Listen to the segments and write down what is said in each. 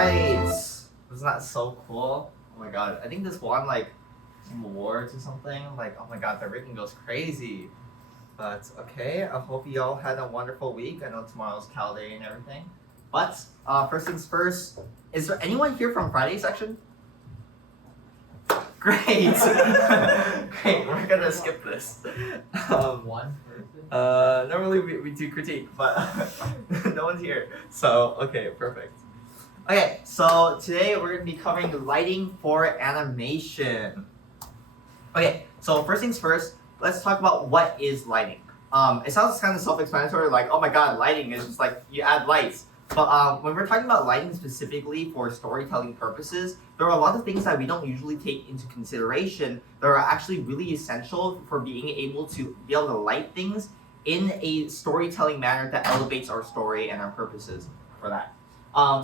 right. Isn't that so cool? Oh my god. I think this won like some awards or something. Like, oh my god, the rating goes crazy. But okay, I hope you all had a wonderful week. I know tomorrow's Cal Day and everything. But first things first, is there anyone here from Friday section? Great. Great, we're gonna skip this. One person? Normally we do critique, but no one's here. So, okay, perfect. Okay, so today we're going to be covering lighting for animation. Okay, so first things first, let's talk about what is lighting. It sounds kind of self-explanatory, like, oh my god, lighting is just like you add lights. But when we're talking about lighting specifically for storytelling purposes, there are a lot of things that we don't usually take into consideration that are actually really essential for being able to light things in a storytelling manner that elevates our story and our purposes for that.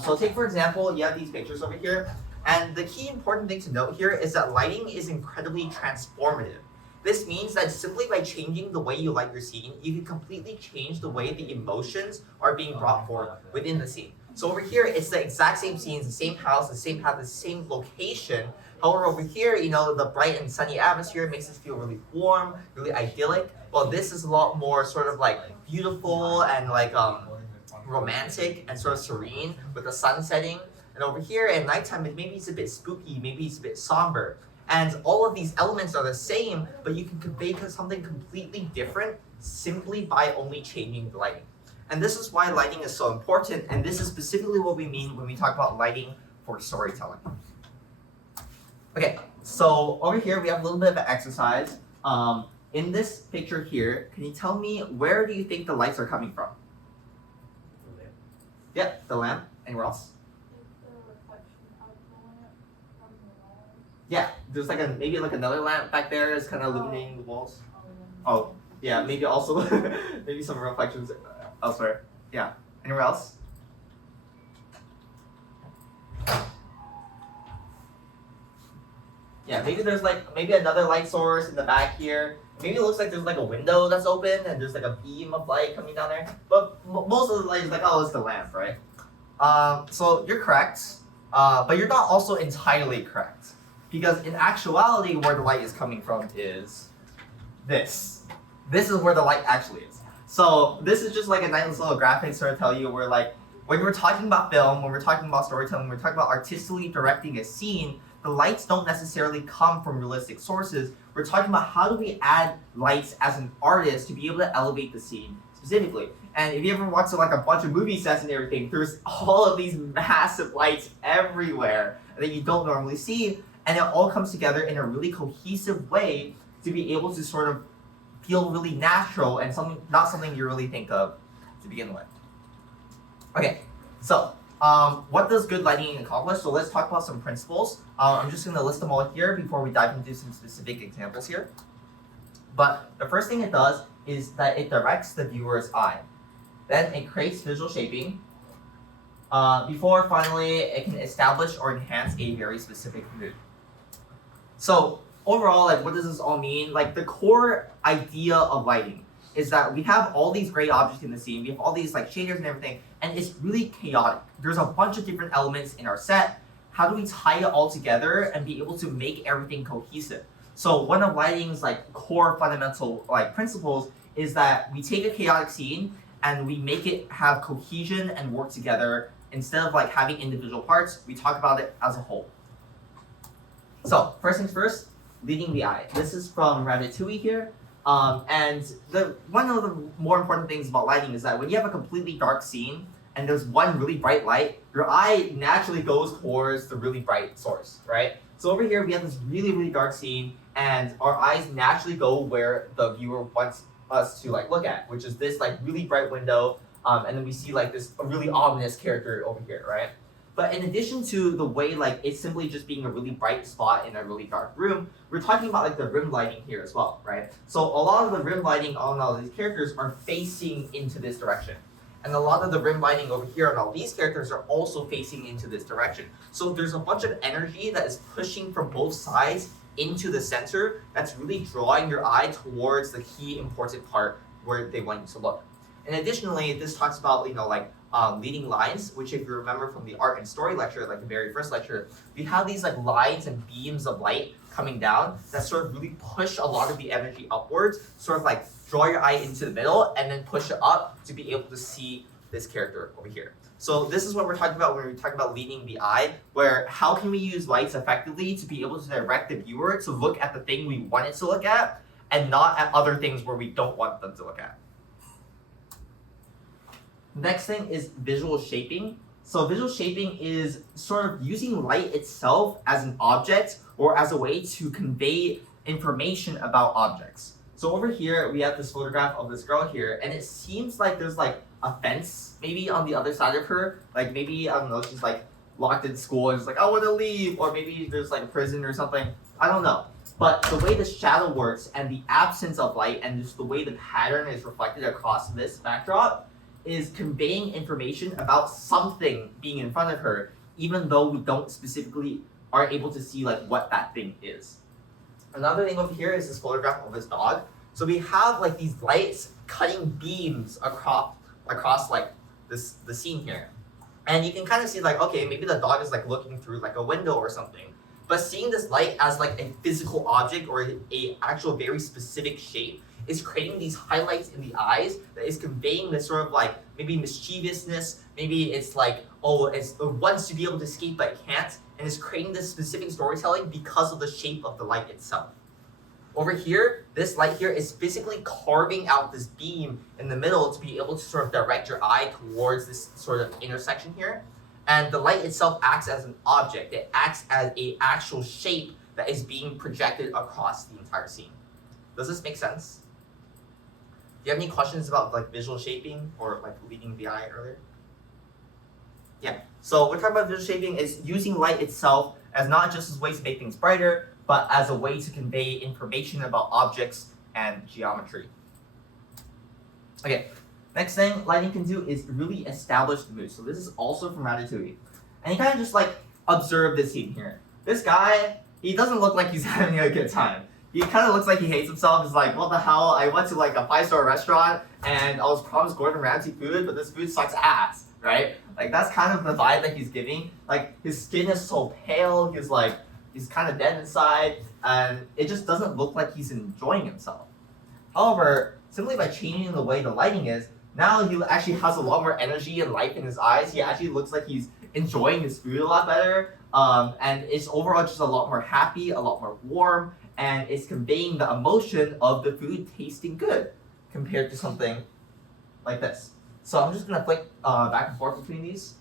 So take for example, you have these pictures over here, and the key important thing to note here is that lighting is incredibly transformative. This means that simply by changing the way you light your scene, you can completely change the way the emotions are being brought forth within the scene. So over here, it's the exact same scenes, the same house, the same path, the same location. However, over here, you know, the bright and sunny atmosphere makes us feel really warm, really idyllic. While this is a lot more sort of like beautiful and like romantic and sort of serene with the sun setting. And over here at nighttime, maybe it's a bit spooky, maybe it's a bit somber. And all of these elements are the same, but you can convey something completely different simply by only changing the lighting. And this is why lighting is so important, and this is specifically what we mean when we talk about lighting for storytelling. Okay, so over here we have a little bit of an exercise. In this picture here, can you tell me where do you think the lights are coming from? The lamp. Yep, the lamp. Anywhere else? Yeah, there's like maybe like another lamp back there is kind of illuminating the walls. Oh, yeah, maybe also maybe some reflections elsewhere. Yeah, anywhere else? Yeah, maybe there's maybe another light source in the back here. Maybe it looks like there's like a window that's open and there's like a beam of light coming down there. But most of the light is like, oh, it's the lamp, right? So you're correct, but you're not also entirely correct. Because in actuality, where the light is coming from is this. This is where the light actually is. So this is just like a nice little graphic sort of tell you where like, when we're talking about film, when we're talking about storytelling, when we're talking about artistically directing a scene, the lights don't necessarily come from realistic sources. We're talking about how do we add lights as an artist to be able to elevate the scene specifically. And if you ever watch like a bunch of movie sets and everything, there's all of these massive lights everywhere that you don't normally see. And it all comes together in a really cohesive way to be able to sort of feel really natural and not something you really think of to begin with. Okay, so what does good lighting accomplish? So let's talk about some principles. I'm just going to list them all here before we dive into some specific examples here. But the first thing it does is that it directs the viewer's eye. Then it creates visual shaping. Before finally it can establish or enhance a very specific mood. So overall, like, what does this all mean? Like, the core idea of lighting is that we have all these great objects in the scene. We have all these like shaders and everything, and it's really chaotic. There's a bunch of different elements in our set. How do we tie it all together and be able to make everything cohesive? So one of lighting's like core fundamental like principles is that we take a chaotic scene and we make it have cohesion and work together. Instead of like having individual parts, we talk about it as a whole. So first things first, leading the eye. This is from Ratatouille here. And one of the more important things about lighting is that when you have a completely dark scene and there's one really bright light, your eye naturally goes towards the really bright source, right? So over here we have this really, really dark scene and our eyes naturally go where the viewer wants us to like look at, which is this like really bright window. And then we see like this really ominous character over here, right? But in addition to the way like it's simply just being a really bright spot in a really dark room, we're talking about like the rim lighting here as well, right? So a lot of the rim lighting on all these characters are facing into this direction. And a lot of the rim lighting over here on all these characters are also facing into this direction. So there's a bunch of energy that is pushing from both sides into the center that's really drawing your eye towards the key important part where they want you to look. And additionally, this talks about, you know, like leading lines, which if you remember from the art and story lecture, like the very first lecture, we have these like lines and beams of light coming down that sort of really push a lot of the energy upwards, sort of like draw your eye into the middle and then push it up to be able to see this character over here. So this is what we're talking about when we talk about leading the eye, where how can we use lights effectively to be able to direct the viewer to look at the thing we want it to look at and not at other things where we don't want them to look at. Next thing is visual shaping. So visual shaping is sort of using light itself as an object or as a way to convey information about objects. So over here, we have this photograph of this girl here, and it seems like there's like a fence maybe on the other side of her. Like maybe, I don't know, she's like locked in school and just like, I want to leave. Or maybe there's like a prison or something. I don't know. But the way the shadow works and the absence of light and just the way the pattern is reflected across this backdrop is conveying information about something being in front of her, even though we don't specifically are able to see like what that thing is. Another thing over here is this photograph of this dog. So we have like these lights cutting beams across like the scene here. And you can kind of see like, okay, maybe the dog is like looking through like a window or something. But seeing this light as like a physical object or a actual very specific shape is creating these highlights in the eyes that is conveying this sort of like maybe mischievousness, maybe it's like, oh, it wants to be able to escape but it can't, and it's creating this specific storytelling because of the shape of the light itself. Over here, this light here is physically carving out this beam in the middle to be able to sort of direct your eye towards this sort of intersection here. And the light itself acts as an object. It acts as an actual shape that is being projected across the entire scene. Does this make sense? Do you have any questions about like visual shaping or like leading the eye earlier? Yeah, so we're talking about visual shaping is using light itself as not just as ways to make things brighter, but as a way to convey information about objects and geometry. Okay, next thing lighting can do is really establish the mood. So this is also from Ratatouille. And you kind of just like observe this scene here. This guy, he doesn't look like he's having a good time. He kind of looks like he hates himself. He's like, what the hell? I went to like a 5-star restaurant and I was promised Gordon Ramsay food, but this food sucks ass, right? Like that's kind of the vibe that he's giving. Like his skin is so pale. He's kind of dead inside, and it just doesn't look like he's enjoying himself. However, simply by changing the way the lighting is, now he actually has a lot more energy and life in his eyes. He actually looks like he's enjoying his food a lot better, and it's overall just a lot more happy, a lot more warm, and it's conveying the emotion of the food tasting good compared to something like this. So I'm just gonna flick back and forth between these.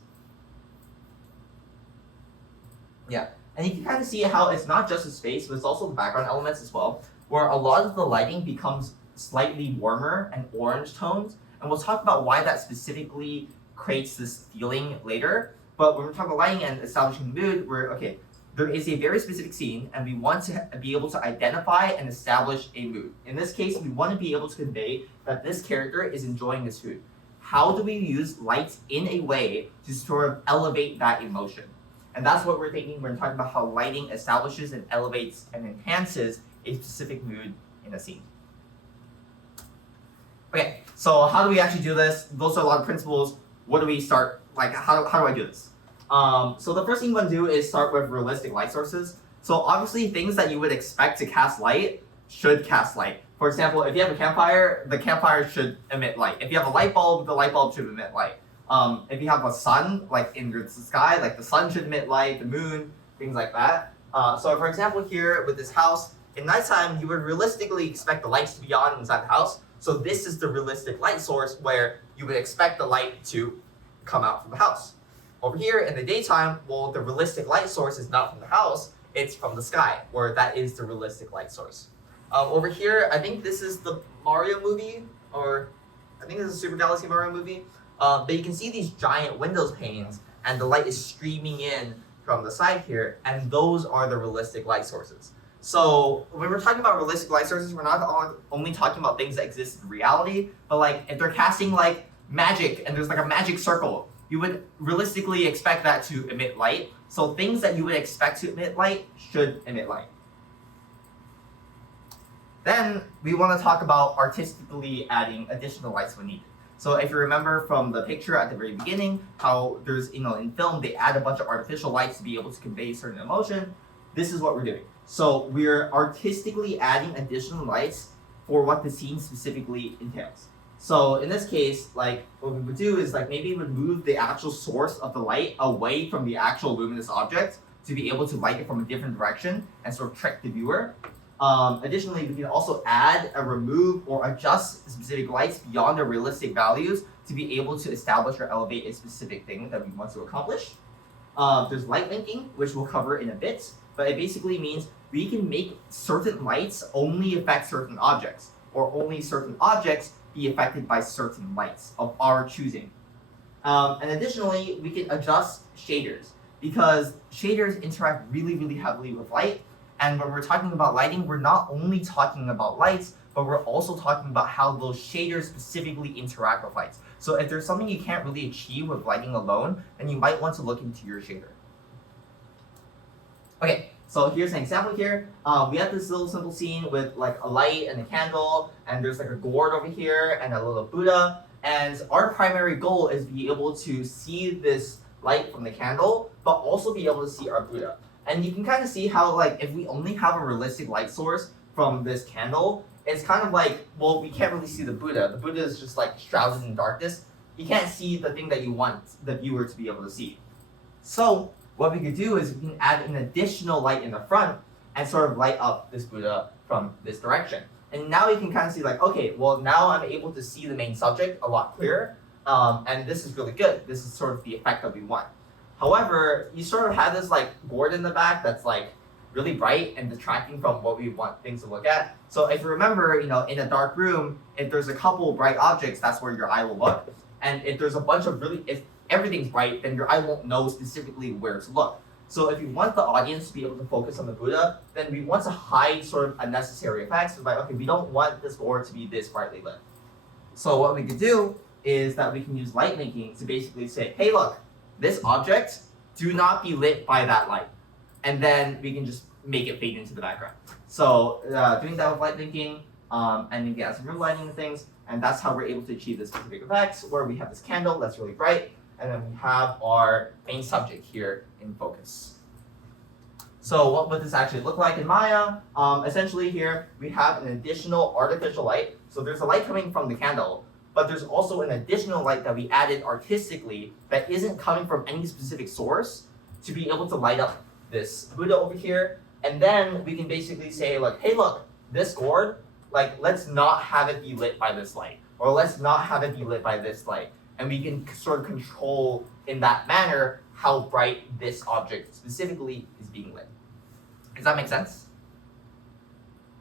Yeah. And you can kind of see how it's not just his face, but it's also the background elements as well, where a lot of the lighting becomes slightly warmer and orange tones. And we'll talk about why that specifically creates this feeling later. But when we're talking about lighting and establishing mood, there is a very specific scene, and we want to be able to identify and establish a mood. In this case, we want to be able to convey that this character is enjoying this food. How do we use lights in a way to sort of elevate that emotion? And that's what we're thinking when we're talking about how lighting establishes and elevates and enhances a specific mood in a scene. Okay, so how do we actually do this? Those are a lot of principles. What do we start? Like, how do I do this? So the first thing you want to do is start with realistic light sources. So obviously, things that you would expect to cast light should cast light. For example, if you have a campfire, the campfire should emit light. If you have a light bulb, the light bulb should emit light. If you have a sun, like in the sky, like the sun should emit light, the moon, things like that. So for example here with this house, in nighttime, you would realistically expect the lights to be on inside the house. So this is the realistic light source where you would expect the light to come out from the house. Over here in the daytime, well, the realistic light source is not from the house, it's from the sky, where that is the realistic light source. Over here, I think this is the Mario movie, or I think this is Super Galaxy Mario movie. But you can see these giant windows panes, and the light is streaming in from the side here, and those are the realistic light sources. So when we're talking about realistic light sources, we're not only talking about things that exist in reality, but like if they're casting like magic and there's like a magic circle, you would realistically expect that to emit light. So things that you would expect to emit light should emit light. Then we want to talk about artistically adding additional lights when needed. So if you remember from the picture at the very beginning, how there's, in film, they add a bunch of artificial lights to be able to convey certain emotion. This is what we're doing. So we're artistically adding additional lights for what the scene specifically entails. So in this case, like what we would do is like maybe we would move the actual source of the light away from the actual luminous object to be able to light it from a different direction and sort of trick the viewer. Additionally, we can also add, remove, or adjust specific lights beyond their realistic values to be able to establish or elevate a specific thing that we want to accomplish. There's light linking, which we'll cover in a bit, but it basically means we can make certain lights only affect certain objects, or only certain objects be affected by certain lights of our choosing. And additionally, we can adjust shaders, because shaders interact really, really heavily with light. And when we're talking about lighting, we're not only talking about lights, but we're also talking about how those shaders specifically interact with lights. So if there's something you can't really achieve with lighting alone, then you might want to look into your shader. Okay, so here's an example here. We have this little simple scene with like a light and a candle, and there's like a gourd over here and a little Buddha. And our primary goal is be able to see this light from the candle, but also be able to see our Buddha. And you can kind of see how, like, if we only have a realistic light source from this candle, it's kind of like, well, we can't really see the Buddha. The Buddha is just like shrouded in darkness. You can't see the thing that you want the viewer to be able to see. So what we could do is we can add an additional light in the front and sort of light up this Buddha from this direction. And now you can kind of see like, okay, well, now I'm able to see the main subject a lot clearer. And this is really good. This is sort of the effect that we want. However, you sort of have this like board in the back that's like really bright and detracting from what we want things to look at. So if you remember, in a dark room, if there's a couple bright objects, that's where your eye will look. And if there's a bunch of if everything's bright, then your eye won't know specifically where to look. So if you want the audience to be able to focus on the Buddha, then we want to hide sort of unnecessary effects. So like, okay, we don't want this board to be this brightly lit. So what we could do is that we can use light linking to basically say, hey, look, this object, do not be lit by that light. And then we can just make it fade into the background. So doing that with light linking, and you get some real lighting and things, and that's how we're able to achieve this specific effects, where we have this candle that's really bright, and then we have our main subject here in focus. So what would this actually look like in Maya? Essentially here, we have an additional artificial light. So there's a light coming from the candle, but there's also an additional light that we added artistically that isn't coming from any specific source to be able to light up this Buddha over here. And then we can basically say like, hey, look, this gourd, like, let's not have it be lit by this light, or let's not have it be lit by this light. And we can sort of control in that manner how bright this object specifically is being lit. Does that make sense?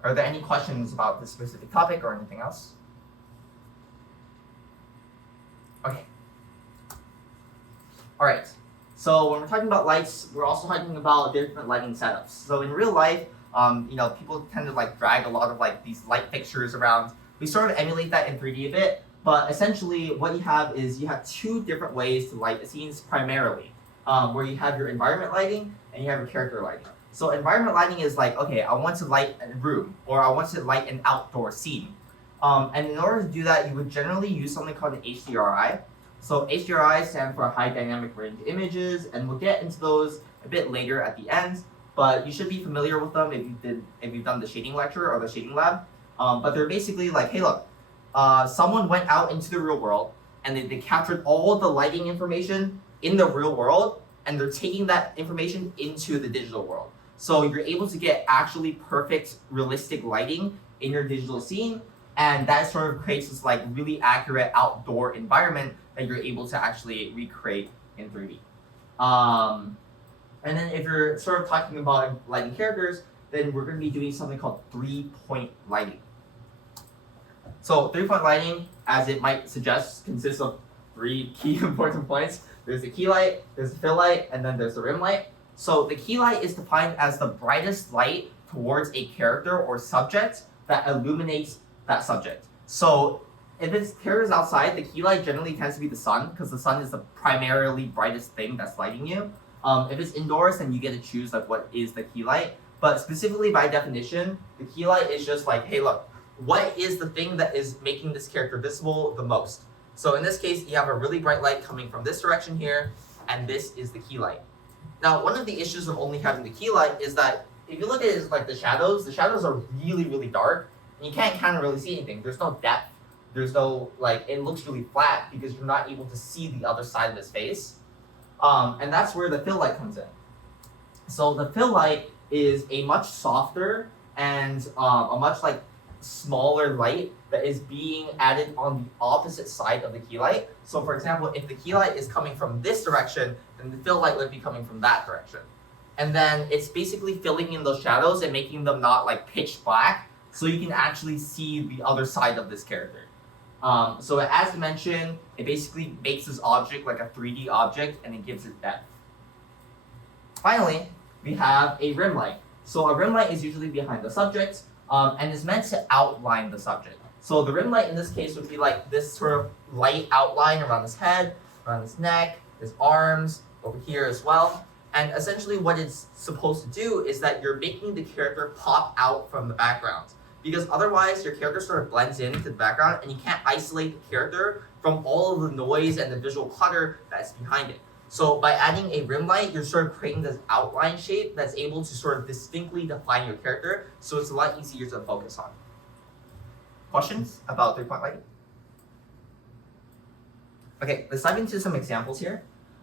Are there any questions about this specific topic or anything else? Okay. All right. So when we're talking about lights, we're also talking about different lighting setups. So in real life, people tend to like drag a lot of like these light fixtures around. We sort of emulate that in 3D a bit, but essentially what you have is you have two different ways to light the scenes primarily, where you have your environment lighting and you have your character lighting. So environment lighting is like, okay, I want to light a room, or I want to light an outdoor scene. And in order to do that, you would generally use something called an HDRI. So HDRI stands for High Dynamic Range Images, and we'll get into those a bit later at the end. But you should be familiar with them if you've done the shading lecture or the shading lab. But they're basically like, hey, look, someone went out into the real world and they captured all the lighting information in the real world, and they're taking that information into the digital world. So you're able to get actually perfect, realistic lighting in your digital scene, and that sort of creates this like really accurate outdoor environment that you're able to actually recreate in 3D. And then if you're sort of talking about lighting characters, then we're going to be doing something called 3-point lighting. So 3-point lighting, as it might suggest, consists of 3 key important points. There's the key light, there's the fill light, and then there's the rim light. So the key light is defined as the brightest light towards a character or subject that illuminates that subject. So if it's characters outside, the key light generally tends to be the sun, because the sun is the primarily brightest thing that's lighting you. If it's indoors, then you get to choose like what is the key light. But specifically by definition, the key light is just like, hey, look, what is the thing that is making this character visible the most? So in this case, you have a really bright light coming from this direction here, and this is the key light. Now, one of the issues of only having the key light is that if you look at it as like the shadows are really, really dark, and you can't kind of really see anything. There's no depth. There's no, like, it looks really flat because you're not able to see the other side of his face. And that's where the fill light comes in. So the fill light is a much softer and a much like smaller light that is being added on the opposite side of the key light. So for example, if the key light is coming from this direction, then the fill light would be coming from that direction. And then it's basically filling in those shadows and making them not like pitch black, so you can actually see the other side of this character. So as mentioned, it basically makes this object like a 3D object and it gives it depth. Finally, we have a rim light. So a rim light is usually behind the subject and is meant to outline the subject. So the rim light in this case would be like this sort of light outline around his head, around his neck, his arms, over here as well. And essentially what it's supposed to do is that you're making the character pop out from the background. Because otherwise your character sort of blends into the background and you can't isolate the character from all of the noise and the visual clutter that's behind it. So by adding a rim light, you're sort of creating this outline shape that's able to sort of distinctly define your character, so it's a lot easier to focus on. Questions about 3-point lighting? Okay, let's dive into some examples here.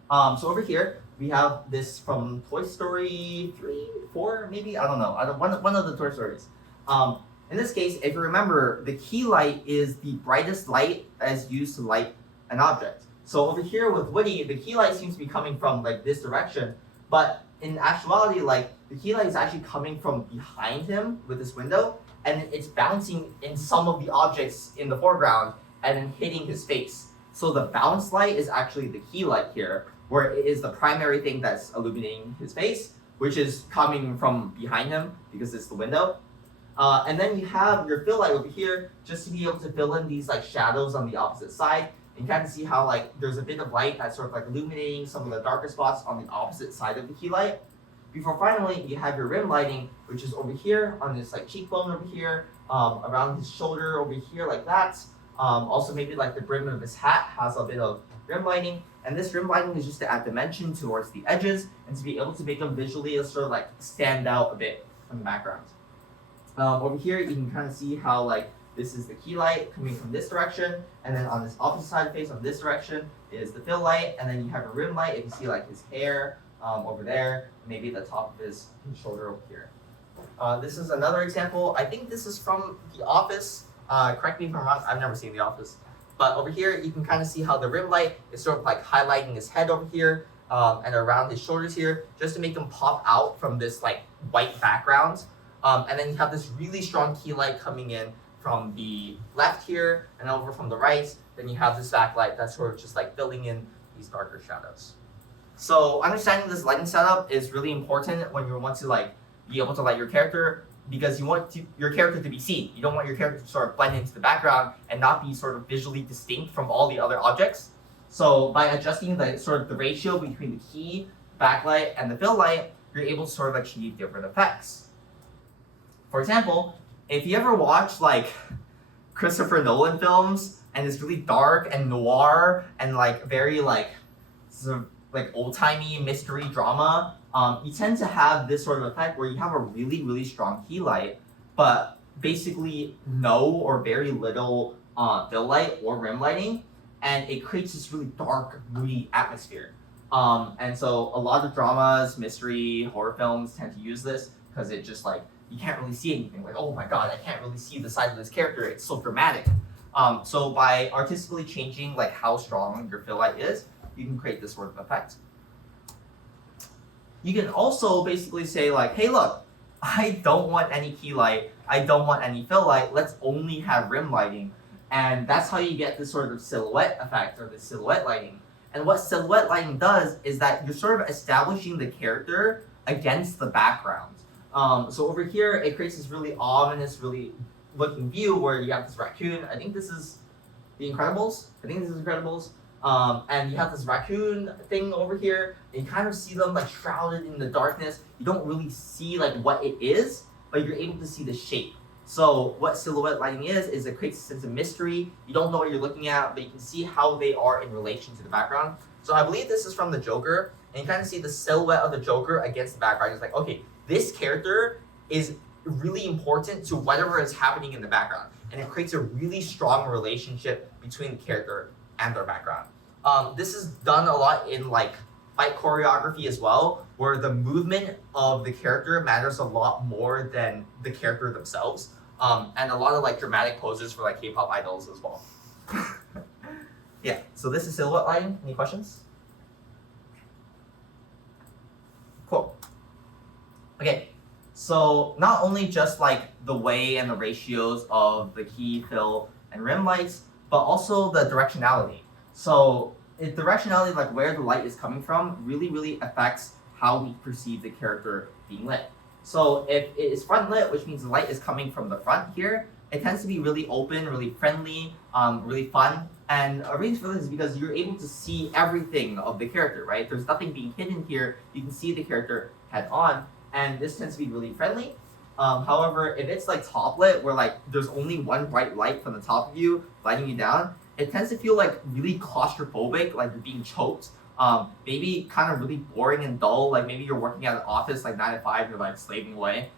So over here, we have this from Toy Story 3, 4, maybe? I don't know. One of the Toy Stories. In this case, if you remember, the key light is the brightest light as used to light an object. So over here with Woody, the key light seems to be coming from like this direction, but in actuality, like the key light is actually coming from behind him with this window, and it's bouncing in some of the objects in the foreground and then hitting his face. So the bounce light is actually the key light here, where it is the primary thing that's illuminating his face, which is coming from behind him because it's the window. And then you have your fill light over here just to be able to fill in these like shadows on the opposite side. And you kind of see how like there's a bit of light that's sort of like illuminating some of the darker spots on the opposite side of the key light. Before finally you have your rim lighting, which is over here on this like cheekbone over here, around his shoulder over here like that. Also maybe like the brim of his hat has a bit of rim lighting. And this rim lighting is just to add dimension towards the edges and to be able to make them visually sort of like stand out a bit from the background. Over here, you can kind of see how like this is the key light coming from this direction, and then on this opposite side of the face, on this direction, is the fill light, and then you have a rim light. You can see like his hair over there, maybe the top of his shoulder over here. This is another example. I think this is from The Office. Correct me if I'm wrong. I've never seen The Office. But over here, you can kind of see how the rim light is sort of like highlighting his head over here and around his shoulders here, just to make them pop out from this like white background. And then you have this really strong key light coming in from the left here and over from the right. Then you have this backlight that's sort of just like filling in these darker shadows. So understanding this lighting setup is really important when you want to like be able to light your character, because you want your character to be seen. You don't want your character to sort of blend into the background and not be sort of visually distinct from all the other objects. So by adjusting the sort of the ratio between the key, backlight, and the fill light, you're able to sort of achieve different effects. For example, if you ever watch like Christopher Nolan films and it's really dark and noir and like very like sort of like old-timey mystery drama, you tend to have this sort of effect where you have a really, really strong key light, but basically no or very little fill light or rim lighting, and it creates this really dark, moody atmosphere. And so a lot of dramas, mystery, horror films tend to use this because it just like, you can't really see anything. Like, oh my god, I can't really see the side of this character. It's so dramatic. So by artistically changing like how strong your fill light is, you can create this sort of effect. You can also basically say like, hey look, I don't want any key light, I don't want any fill light, let's only have rim lighting. And that's how you get this sort of silhouette effect or the silhouette lighting. And what silhouette lighting does is that you're sort of establishing the character against the background. So over here, it creates this really ominous, really looking view where you have this raccoon. I think this is The Incredibles. And you have this raccoon thing over here. And you kind of see them like shrouded in the darkness. You don't really see like what it is, but you're able to see the shape. So what silhouette lighting is it creates a sense of mystery. You don't know what you're looking at, but you can see how they are in relation to the background. So I believe this is from the Joker, and you kind of see the silhouette of the Joker against the background. It's like, okay, this character is really important to whatever is happening in the background, and it creates a really strong relationship between the character and their background. This is done a lot in like fight choreography as well, where the movement of the character matters a lot more than the character themselves, and a lot of like dramatic poses for like K-pop idols as well. Yeah, so this is silhouette lighting. Any questions? Cool. Okay, so not only just like the way and the ratios of the key, fill, and rim lights, but also the directionality. So directionality, like where the light is coming from, really affects how we perceive the character being lit. So if it is front lit, which means the light is coming from the front here, it tends to be really open, really friendly, really fun. And a reason for this is because you're able to see everything of the character, right? There's nothing being hidden here. You can see the character head on, and this tends to be really friendly. However, if it's like top lit, where like there's only one bright light from the top of you lighting you down, it tends to feel like really claustrophobic, like you're being choked. Maybe kind of really boring and dull, like maybe you're working at an office like 9 to 5, you're like slaving away.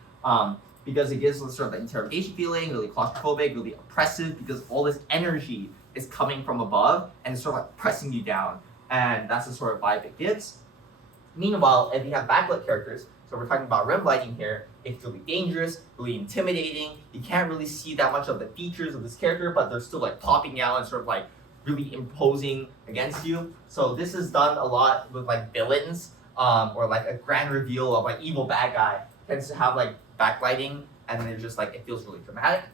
Because it gives this sort of the interrogation feeling, really claustrophobic, really oppressive, because all this energy is coming from above and it's sort of like pressing you down. And that's the sort of vibe it gives. Meanwhile, if you have backlit characters, so we're talking about rim lighting here, it's really dangerous, really intimidating. You can't really see that much of the features of this character, but they're still like popping out and sort of like really imposing against you. So this is done a lot with like villains, or like a grand reveal of like evil bad guy tends to have like backlighting, and then it's just like it feels really dramatic.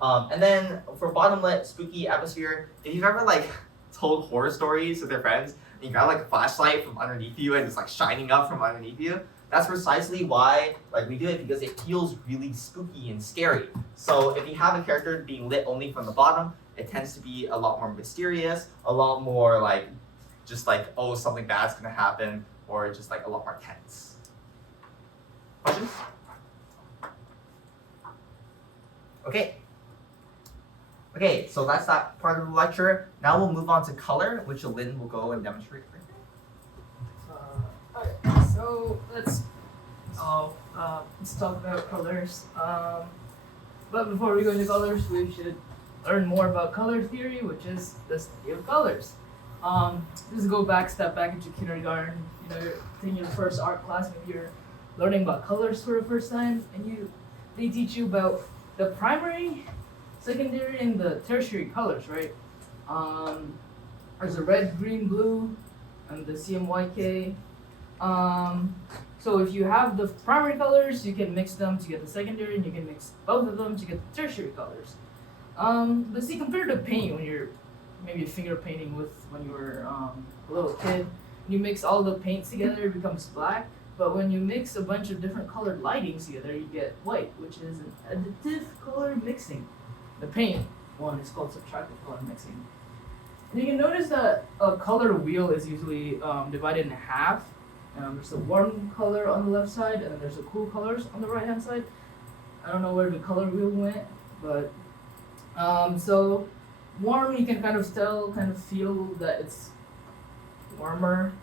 And then for bottom lit, spooky atmosphere, if you've ever like told horror stories with your friends, and you got like a flashlight from underneath you and it's like shining up from underneath you, that's precisely why like we do it, because it feels really spooky and scary. So if you have a character being lit only from the bottom, it tends to be a lot more mysterious, a lot more like just like, oh, something bad's gonna happen, or just like a lot more tense. Questions? Okay, so that's that part of the lecture. Now we'll move on to color, which Lynn will go and demonstrate. Okay, so let's talk about colors. But before we go into colors, we should learn more about color theory, which is the study of colors. Just step back into kindergarten. You know, you're taking your first art class, maybe you're learning about colors for the first time, and they teach you about the primary, secondary, and the tertiary colors, right? There's the red, green, blue, and the CMYK. So if you have the primary colors, you can mix them to get the secondary, and you can mix both of them to get the tertiary colors. Let's see, compared to paint, when you're maybe finger painting when you were a little kid, you mix all the paints together, it becomes black. But when you mix a bunch of different colored lightings together, you get white, which is an additive color mixing. The paint one is called subtractive color mixing. And you can notice that a color wheel is usually divided in half. There's a warm color on the left side, and then there's the cool colors on the right hand side. I don't know where the color wheel went, but so warm, you can kind of feel that it's warmer.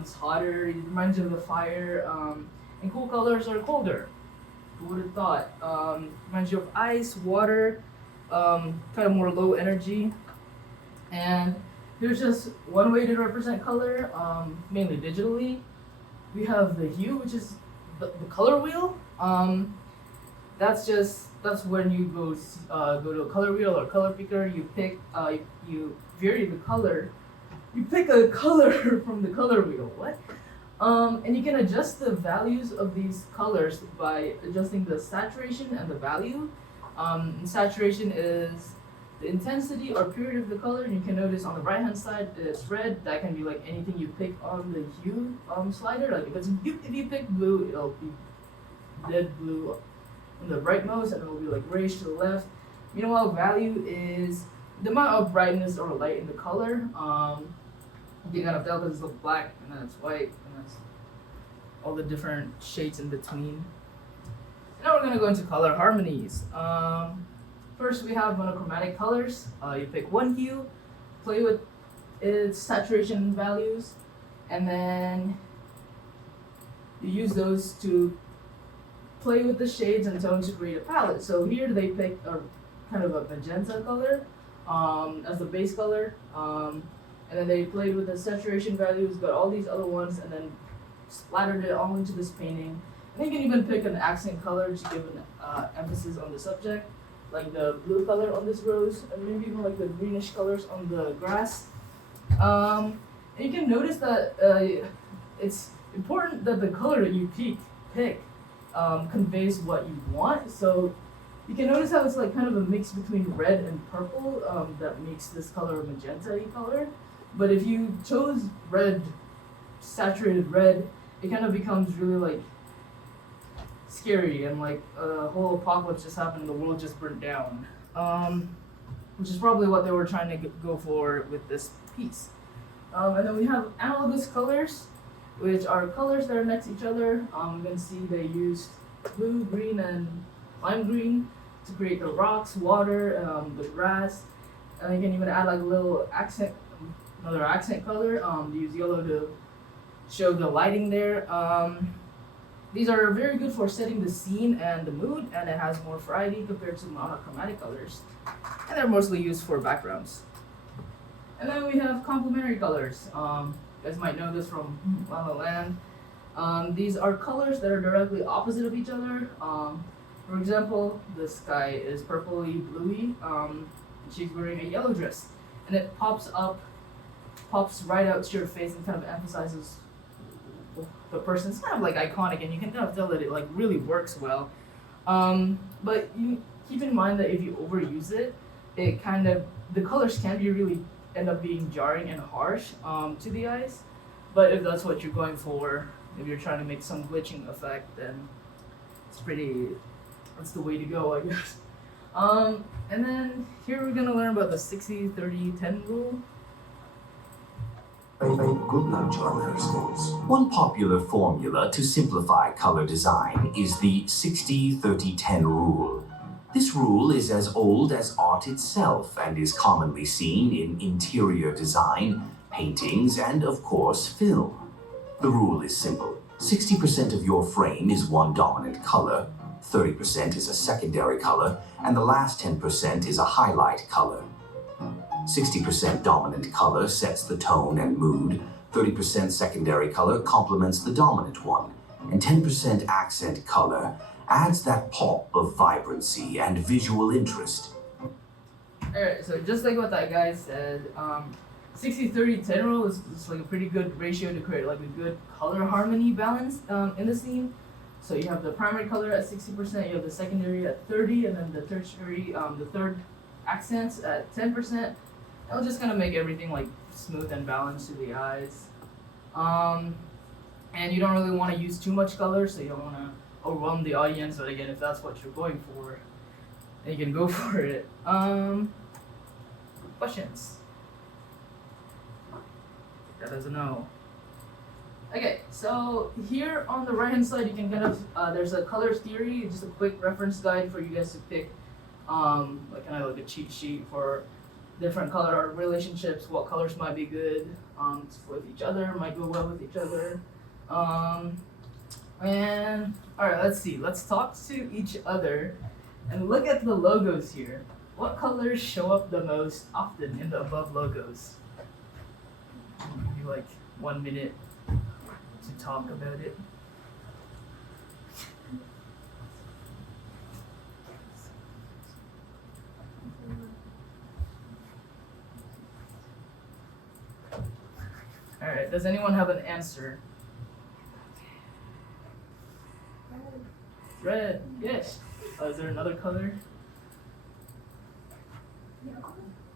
It's hotter. It reminds you of the fire. And cool colors are colder. Who would have thought? Reminds you of ice, water, kind of more low energy. And here's just one way to represent color, mainly digitally. We have the hue, which is the color wheel. That's when you go to a color wheel or color picker. You pick, you vary the color. You pick a color from the color wheel. What? And you can adjust the values of these colors by adjusting the saturation and the value. Saturation is the intensity or purity of the color. And you can notice on the right hand side it's red. That can be like anything you pick on the hue slider. Like if you pick blue, it'll be dead blue on the rightmost, and it'll be like grayish to the left. Meanwhile, value is the amount of brightness or light in the color. You can kind of tell because it's black, and then it's white, and that's all the different shades in between. Now we're gonna go into color harmonies. First we have monochromatic colors. You pick one hue, play with its saturation values, and then you use those to play with the shades and tones to create a palette. So here they picked a kind of a magenta color as the base color, and then they played with the saturation values, got all these other ones, and then splattered it all into this painting. And you can even pick an accent color to give an emphasis on the subject, like the blue color on this rose, and maybe even like the greenish colors on the grass. And you can notice that it's important that the color that you pick conveys what you want. So you can notice how it's like kind of a mix between red and purple that makes this color a magenta-y color. But if you chose red, saturated red, it kind of becomes really like scary and like a whole apocalypse just happened and the world just burnt down. Which is probably what they were trying to go for with this piece. And then we have analogous colors, which are colors that are next to each other. You can see they used blue, green, and lime green to create the rocks, water, the grass. And you can even add like a little accent, another accent color. Use yellow to show the lighting there. These are very good for setting the scene and the mood, and it has more variety compared to monochromatic colors. And they're mostly used for backgrounds. And then we have complementary colors. You guys might know this from La La Land. These are colors that are directly opposite of each other. For example, this guy is purpley bluey. She's wearing a yellow dress, and it pops right out to your face and kind of emphasizes the person. It's kind of like iconic, and you can kind of tell that it like really works well. But you keep in mind that if you overuse it, the colors can be really end up being jarring and harsh to the eyes. But if that's what you're going for, if you're trying to make some glitching effect, then that's the way to go, I guess. And then here we're gonna learn about the 60-30-10 rule. Good lunch learners. One popular formula to simplify color design is the 60-30-10 rule. This rule is as old as art itself and is commonly seen in interior design, paintings, and of course, film. The rule is simple. 60% of your frame is one dominant color, 30% is a secondary color, and the last 10% is a highlight color. 60% dominant color sets the tone and mood, 30% secondary color complements the dominant one, and 10% accent color adds that pop of vibrancy and visual interest. Alright, so just like what that guy said, 60-30-10 rule is like a pretty good ratio to create like a good color harmony balance in the scene. So you have the primary color at 60%, you have the secondary at 30%, and then the tertiary, the third accents at 10%. It'll just kind of make everything like smooth and balanced to the eyes. And you don't really want to use too much color, so you don't want to overwhelm the audience. But again, if that's what you're going for, then you can go for it. Questions? That doesn't know. Okay, so here on the right hand side, you can kind of there's a color theory, just a quick reference guide for you guys to pick, like kind of like a cheat sheet for different color relationships, what colors might be good with each other, might go well with each other. And alright, let's see. Let's talk to each other and look at the logos here. What colors show up the most often in the above logos? Maybe like 1 minute to talk about it. Alright, does anyone have an answer? Red, yes. Is there another color?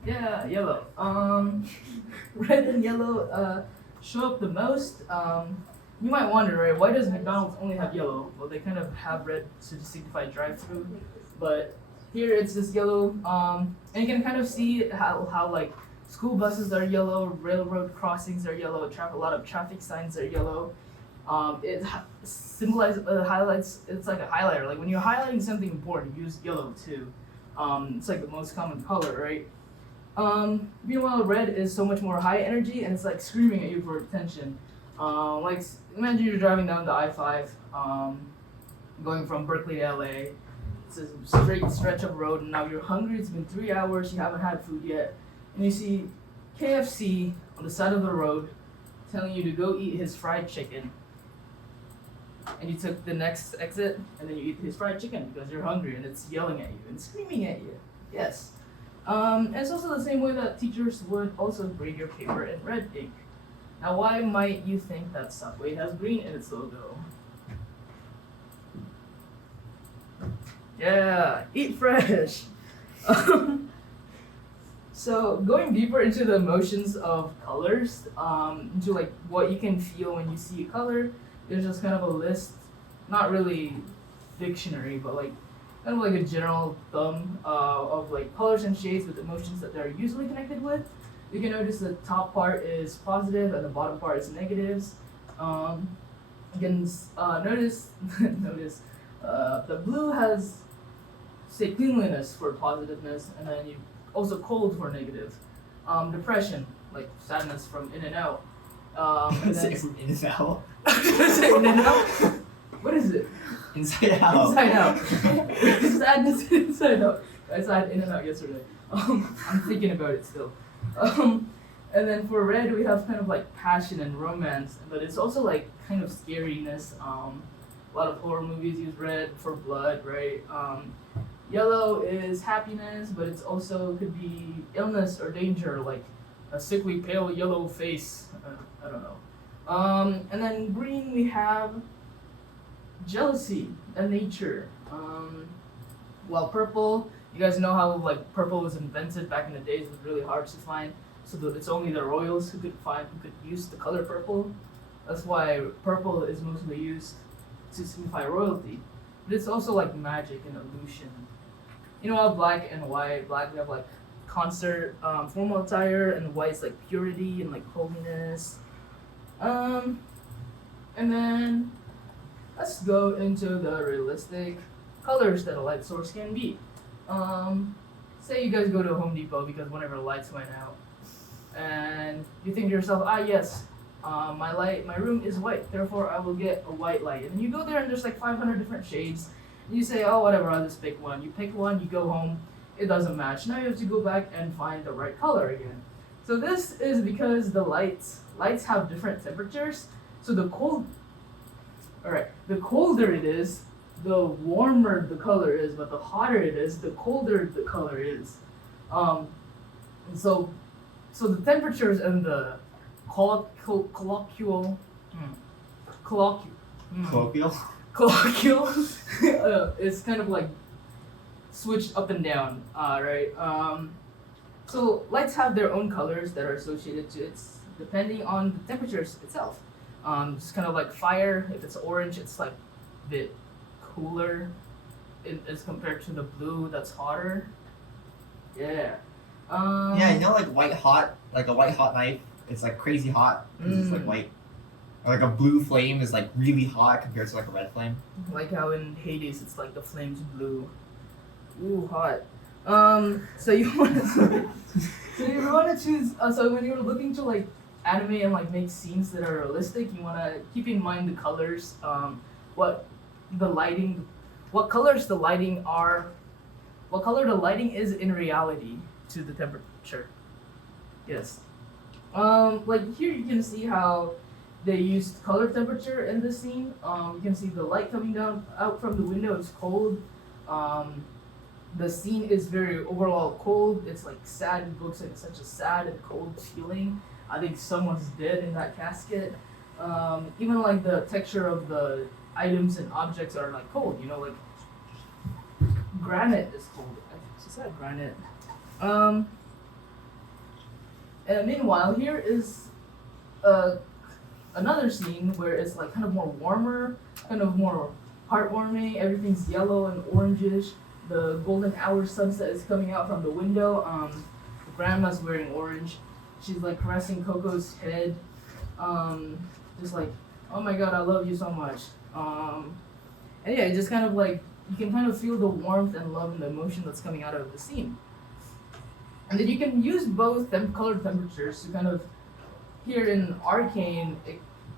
Yeah, yellow. Red and yellow show up the most. You might wonder, right, why does McDonald's only have yellow? Well, they kind of have red to signify drive-through, but here it's just yellow. And you can kind of see how like school buses are yellow, railroad crossings are yellow, a lot of traffic signs are yellow. Symbolizes highlights. It's like a highlighter. Like when you're highlighting something important, you use yellow too. It's like the most common color, right? Meanwhile, red is so much more high energy and it's like screaming at you for attention. Like imagine you're driving down the I-5, going from Berkeley to LA. It's a straight stretch of road, and now you're hungry. It's been 3 hours. You haven't had food yet, and you see KFC on the side of the road, telling you to go eat his fried chicken. And you took the next exit, and then you eat his fried chicken because you're hungry, and it's yelling at you and screaming at you. Yes. And it's also the same way that teachers would also grade your paper in red ink. Now, why might you think that Subway has green in its logo? Yeah, eat fresh. So going deeper into the emotions of colors, into like what you can feel when you see a color, there's just kind of a list, not really dictionary, but like kind of like a general thumb of like colors and shades with emotions that they're usually connected with. You can notice the top part is positive and the bottom part is negatives. You can notice the blue has, say, cleanliness for positiveness, and then you also cold for negative. Depression, like sadness from in and out. And Say then, from inside out. say in and out. What is it? Inside out. Inside out. Sadness inside out. I said in and out yesterday. I'm thinking about it still. And then for red, we have kind of like passion and romance, but it's also like kind of scariness. A lot of horror movies use red for blood, right? Yellow is happiness, but it's also could be illness or danger, like a sickly pale yellow face. I don't know. And then green, we have jealousy and nature. While purple, you guys know how like purple was invented back in the days. It was really hard to find, so it's only the royals who could use the color purple. That's why purple is mostly used to signify royalty. But it's also like magic and illusion. You know how black and white, black we have like concert, formal attire, and white's like purity and like holiness. And then let's go into the realistic colors that a light source can be. Say you guys go to Home Depot because whenever the lights went out, and you think to yourself, yes, my room is white, therefore I will get a white light. And you go there and there's like 500 different shades. And you say, oh, whatever, I'll just pick one. You pick one, you go home, it doesn't match. Now you have to go back and find the right color again. So this is because the lights have different temperatures. So the colder it is, the warmer the color is, but the hotter it is, the colder the color is. And so the temperatures and the colloquial it's kind of like switched up and down, right? So lights have their own colors that are associated to it, depending on the temperatures itself. It's kind of like fire. If it's orange, it's like a bit cooler as compared to the blue that's hotter. Yeah. Yeah, you know, like white hot, like a white hot knife. It's like crazy hot because it's like white. Or like a blue flame is like really hot compared to like a red flame. Like how in Hades it's like the flame's blue. Ooh, hot. So you want to choose. So when you're looking to like animate and like make scenes that are realistic, you want to keep in mind the colors. What colors the lighting are. What color the lighting is in reality to the temperature. Yes. Like here you can see how they used color temperature in this scene. You can see the light coming out from the window. It's cold. The scene is very overall cold. It's like sad. It looks like such a sad and cold feeling. I think someone's dead in that casket. Even like the texture of the items and objects are like cold. You know, like granite is cold. Is that granite? And meanwhile, here is another scene where it's like kind of more warmer, kind of more heartwarming. Everything's yellow and orangish. The golden hour sunset is coming out from the window. The grandma's wearing orange. She's like caressing Coco's head, just like oh my god, I love you so much. And yeah, it just kind of like, you can kind of feel the warmth and love and the emotion that's coming out of the scene. And then you can use both color temperatures to kind of, here in Arcane,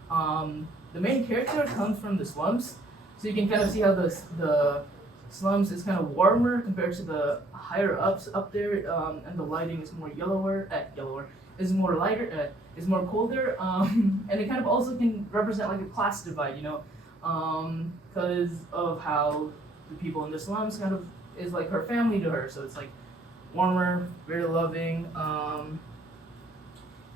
the main character comes from the slums, so you can kind of see how the slums is kind of warmer compared to the higher ups up there, and the lighting is more yellower, is more lighter, is more colder, and it kind of also can represent like a class divide, you know, because of how the people in the slums kind of is like her family to her, so it's like warmer, very loving,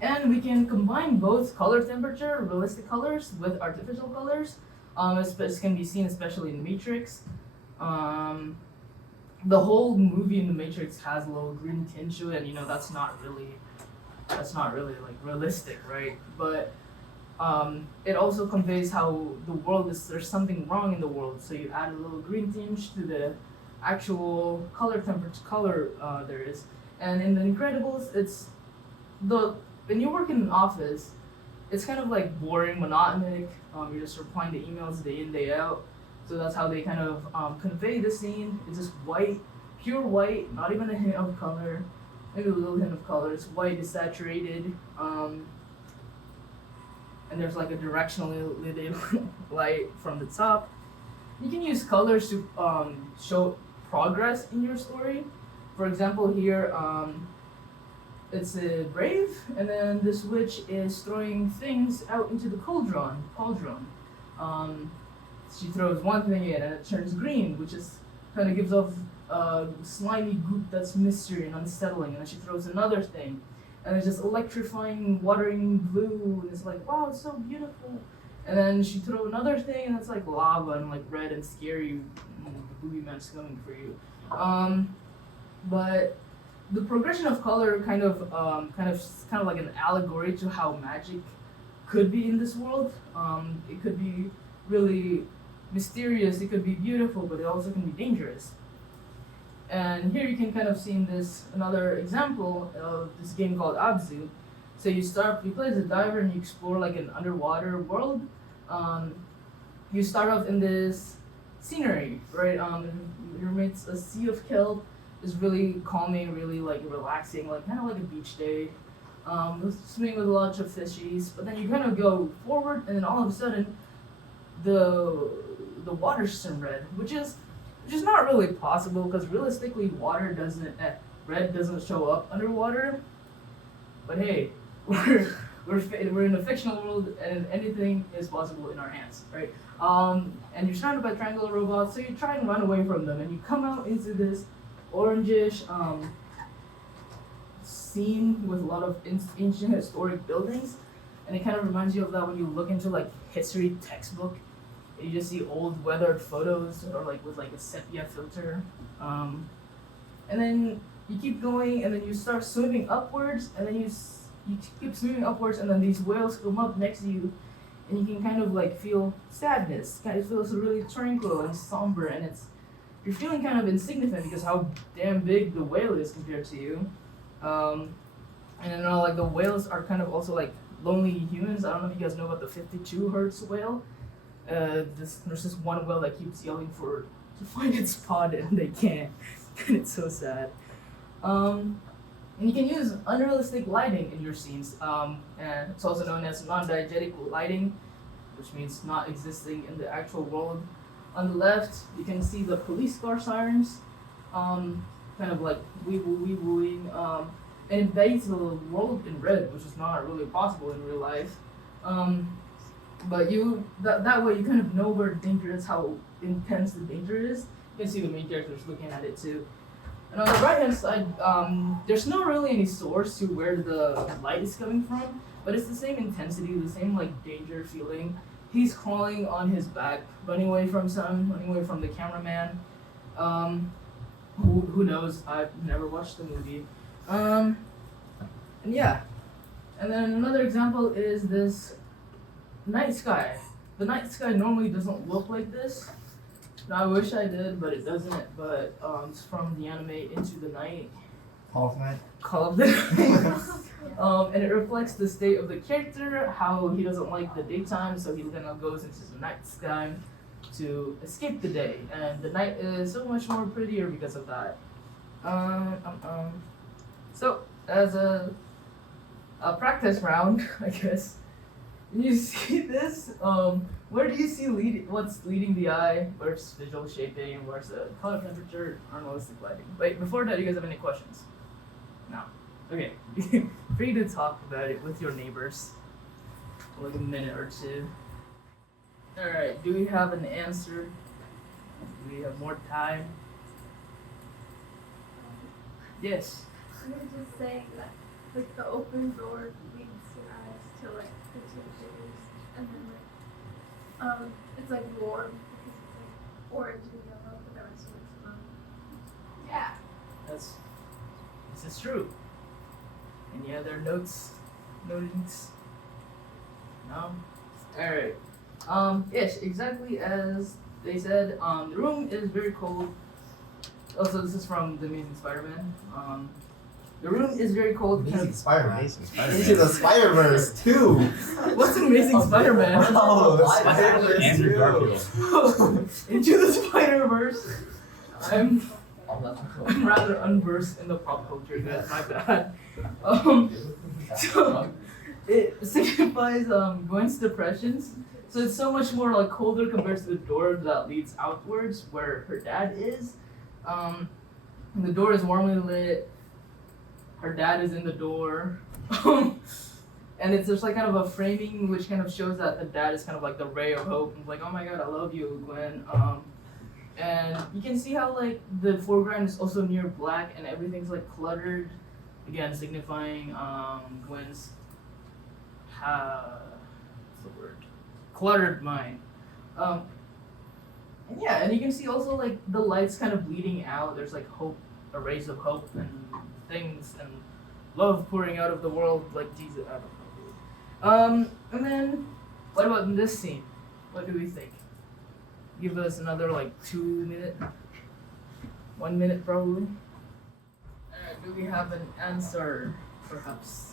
and we can combine both color temperature, realistic colors, with artificial colors. This can be seen especially in Matrix. The whole movie in the Matrix has a little green tinge to it, and you know that's not really like realistic, right? But it also conveys how the world is, there's something wrong in the world, so you add a little green tinge to the actual color temperature there is. And in The Incredibles, it's when you work in an office, it's kind of like boring, monotonic. You're just replying to emails day in, day out. So that's how they kind of convey the scene. It's just white, pure white, not even a hint of color. Maybe a little hint of color. It's white, it's saturated. And there's like a directionally lit light from the top. You can use colors to show progress in your story. For example, here, it's a brave, and then this witch is throwing things out into the cauldron. She throws one thing in, and it turns green, which is kind of gives off slimy goop that's mystery and unsettling. And then she throws another thing, and it's just electrifying, watering blue, and it's like, wow, it's so beautiful. And then she throws another thing, and it's like lava and like red and scary. The boogeyman's coming for you. But the progression of color kind of like an allegory to how magic could be in this world. It could be really mysterious, it could be beautiful, but it also can be dangerous. And here you can kind of see in this another example of this game called Abzu. So you play as a diver and you explore like an underwater world. You start off in this scenery, right? Your mate's a sea of kelp. Is really calming, really like relaxing, like kind of like a beach day. Swimming with lots of fishies, but then you kind of go forward, and then all of a sudden, the water's turned red, which is not really possible because realistically, red doesn't show up underwater. But hey, we're in a fictional world, and anything is possible in our hands, right? And you're surrounded by triangular robots, so you try and run away from them, and you come out into this orangish scene with a lot of ancient historic buildings, and it kind of reminds you of that when you look into like history textbook, and you just see old weathered photos or like with like a sepia filter, and then you keep going, and then you start swimming upwards, and then you keep swimming upwards, and then these whales come up next to you, and you can kind of like feel sadness. It feels really tranquil and somber, and you're feeling kind of insignificant because how damn big the whale is compared to you. And you know, like the whales are kind of also like lonely humans. I don't know if you guys know about the 52 hertz whale. There's this one whale that keeps yelling to find its pod, and they can't. And it's so sad. And you can use unrealistic lighting in your scenes. And it's also known as non-diegetic lighting, which means not existing in the actual world. On the left, you can see the police car sirens, kind of like wee-wooing, and it paints the world in red, which is not really possible in real life. But that way you kind of know where the danger is, how intense the danger is. You can see the main characters looking at it too. And on the right hand side, there's not really any source to where the light is coming from, but it's the same intensity, the same like danger feeling. He's crawling on his back, running away from the cameraman. Who knows? I've never watched the movie. And yeah. And then another example is this night sky. The night sky normally doesn't look like this. Now, I wish I did, but it doesn't. But it's from the anime Into the Night. Call of Night. Call of the Night. And it reflects the state of the character, how he doesn't like the daytime, so he then goes into the night sky to escape the day. And the night is so much more prettier because of that. So, as a practice round, I guess, you see this, where do you see what's leading the eye? Where's visual shaping? Where's the color temperature? Realistic lighting? Wait, before that, you guys have any questions? No. Okay. Free to talk about it with your neighbors. For like a minute or two. Alright, do we have an answer? Do we have more time? Yes. I'm just saying that, like, the open door leads your eyes to, like, the two figures, and then, like, it's, like, warm, because it's, like, orange and yellow, but the rest of it's not. Yeah. This is true. Any other notings? No? Alright. Yes, exactly as they said, the room is very cold. Also, this is from The Amazing Spider-Man. The room is very cold. Amazing Spider-Man. Amazing Spider-Man. Into the Spider-Verse too. What's an Amazing Spider-Man? Oh, the Spider-Verse Andrew too. Garfield. Into the Spider-Verse. I'm rather unversed in the pop culture, guys. My bad. So it signifies Gwen's depressions. So it's so much more like colder compared to the door that leads outwards, where her dad is. The door is warmly lit. Her dad is in the door. And it's just like kind of a framing which kind of shows that the dad is kind of like the ray of hope. It's like, oh my god, I love you, Gwen. And you can see how like the foreground is also near black and everything's like cluttered. Again, signifying Gwen's what's the word? Cluttered mind. And yeah, and you can see also like the lights kind of bleeding out. There's like hope, rays of hope and things and love pouring out of the world like Jesus. I don't know. And then what about in this scene? What do we think? Give us another like 2 minutes. 1 minute probably. Do we have an answer, perhaps?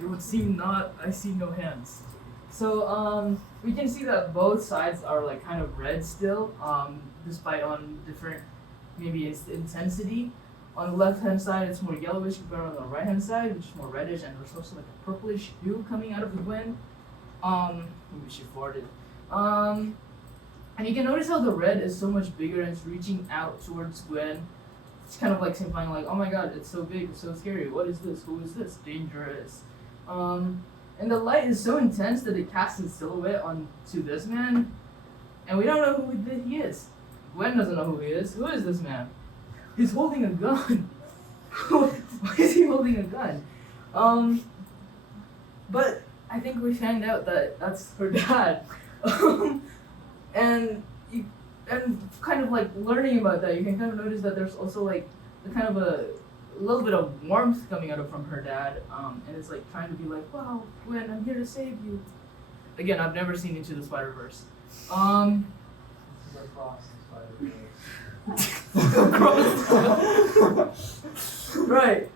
It would seem not. I see no hands. So we can see that both sides are like kind of red still, despite on different maybe intensity. On the left hand side, it's more yellowish compared on the right hand side, which is more reddish, and there's also like a purplish hue coming out of the Gwen. Maybe she farted. And you can notice how the red is so much bigger and it's reaching out towards Gwen. It's kind of like signifying like, oh my god, it's so big, it's so scary. What is this? Who is this? Dangerous. And the light is so intense that it casts a silhouette onto this man, and we don't know who he is. Gwen doesn't know who he is. Who is this man? He's holding a gun. Why is he holding a gun? But I think we find out that that's her dad. And kind of like learning about that, you can kind of notice that there's also like the kind of a little bit of warmth coming out from her dad, and it's like trying to be like, wow, Gwen, I'm here to save you. Again, I've never seen Into the Spider-Verse. Right.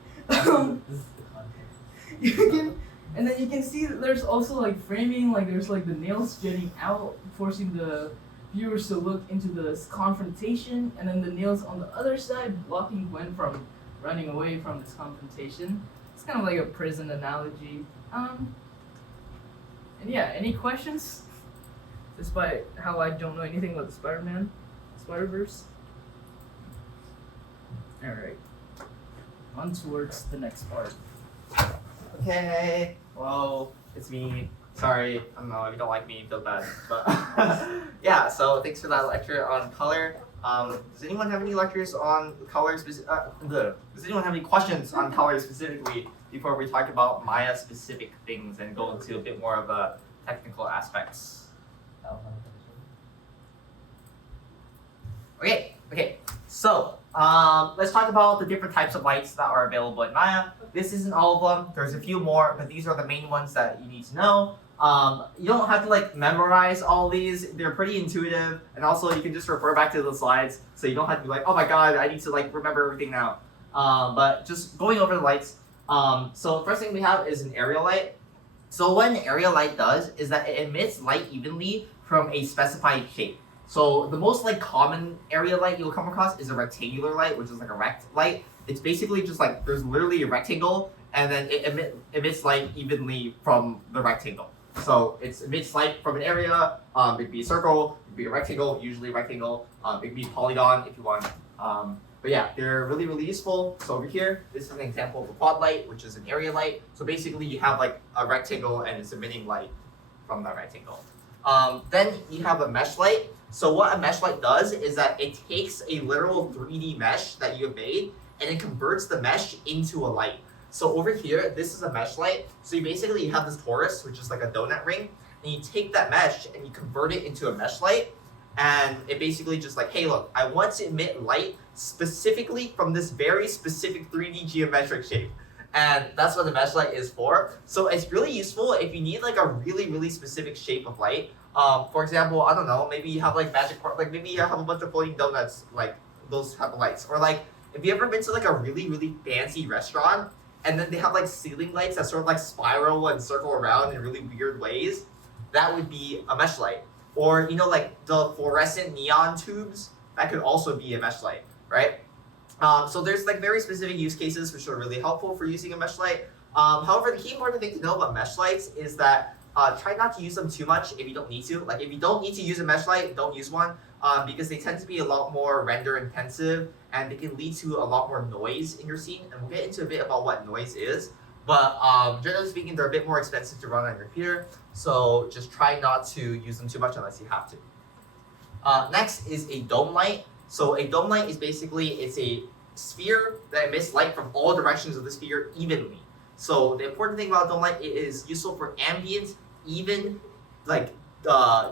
And then you can see that there's also like framing, like there's like the nails jutting out, forcing the viewers to look into this confrontation, and then the nails on the other side blocking Gwen from running away from this confrontation. It's kind of like a prison analogy. And yeah, any questions? Despite how I don't know anything about the Spider-Man, Spider-Verse. Alright. On towards the next part. Okay. Well, it's me. Sorry, I don't know if you don't like me, feel bad. But yeah, so thanks for that lecture on color. Does anyone have any lectures on color does anyone have any questions on color specifically before we talk about Maya specific things and go into a bit more of the technical aspects? Okay. So let's talk about the different types of lights that are available in Maya. this isn't all of them. There's a few more, but these are the main ones that you need to know. You don't have to like memorize all these. They're pretty intuitive, and also you can just refer back to the slides, so you don't have to be like, oh my god, I need to like remember everything now. But just going over the lights. So the first thing we have is an area light. So what an area light does is that it emits light evenly from a specified shape. So the most like common area light you'll come across is a rectangular light, which is like a rect light. It's basically just like there's literally a rectangle, and then it emits light evenly from the rectangle. So it emits light from an area. It could be a circle, it could be a rectangle, usually a rectangle. It could be a polygon if you want. But yeah, they're really, really useful. So over here, this is an example of a quad light, which is an area light. So basically you have like a rectangle and it's emitting light from that rectangle. Then you have a mesh light. So what a mesh light does is that it takes a literal 3D mesh that you have made and it converts the mesh into a light. So over here, this is a mesh light. So you have this torus, which is like a donut ring, and you take that mesh and you convert it into a mesh light. And it basically just like, hey, look, I want to emit light specifically from this very specific 3D geometric shape. And that's what the mesh light is for. So it's really useful if you need like a really, really specific shape of light. For example, I don't know, maybe you have like maybe you have a bunch of floating donuts, like those type of lights. Or like, if you ever been to like a really, really fancy restaurant, and then they have like ceiling lights that sort of like spiral and circle around in really weird ways, that would be a mesh light. Or, you know, like the fluorescent neon tubes, that could also be a mesh light, right? So there's like very specific use cases which are really helpful for using a mesh light. However, the key important thing to know about mesh lights is that try not to use them too much if you don't need to. Like if you don't need to use a mesh light, don't use one because they tend to be a lot more render intensive and they can lead to a lot more noise in your scene. And we'll get into a bit about what noise is. But generally speaking, they're a bit more expensive to run on your computer, so just try not to use them too much unless you have to. Next is a dome light. So a dome light is basically, it's a sphere that emits light from all directions of the sphere evenly. So the important thing about a dome light, it is useful for ambient, even, like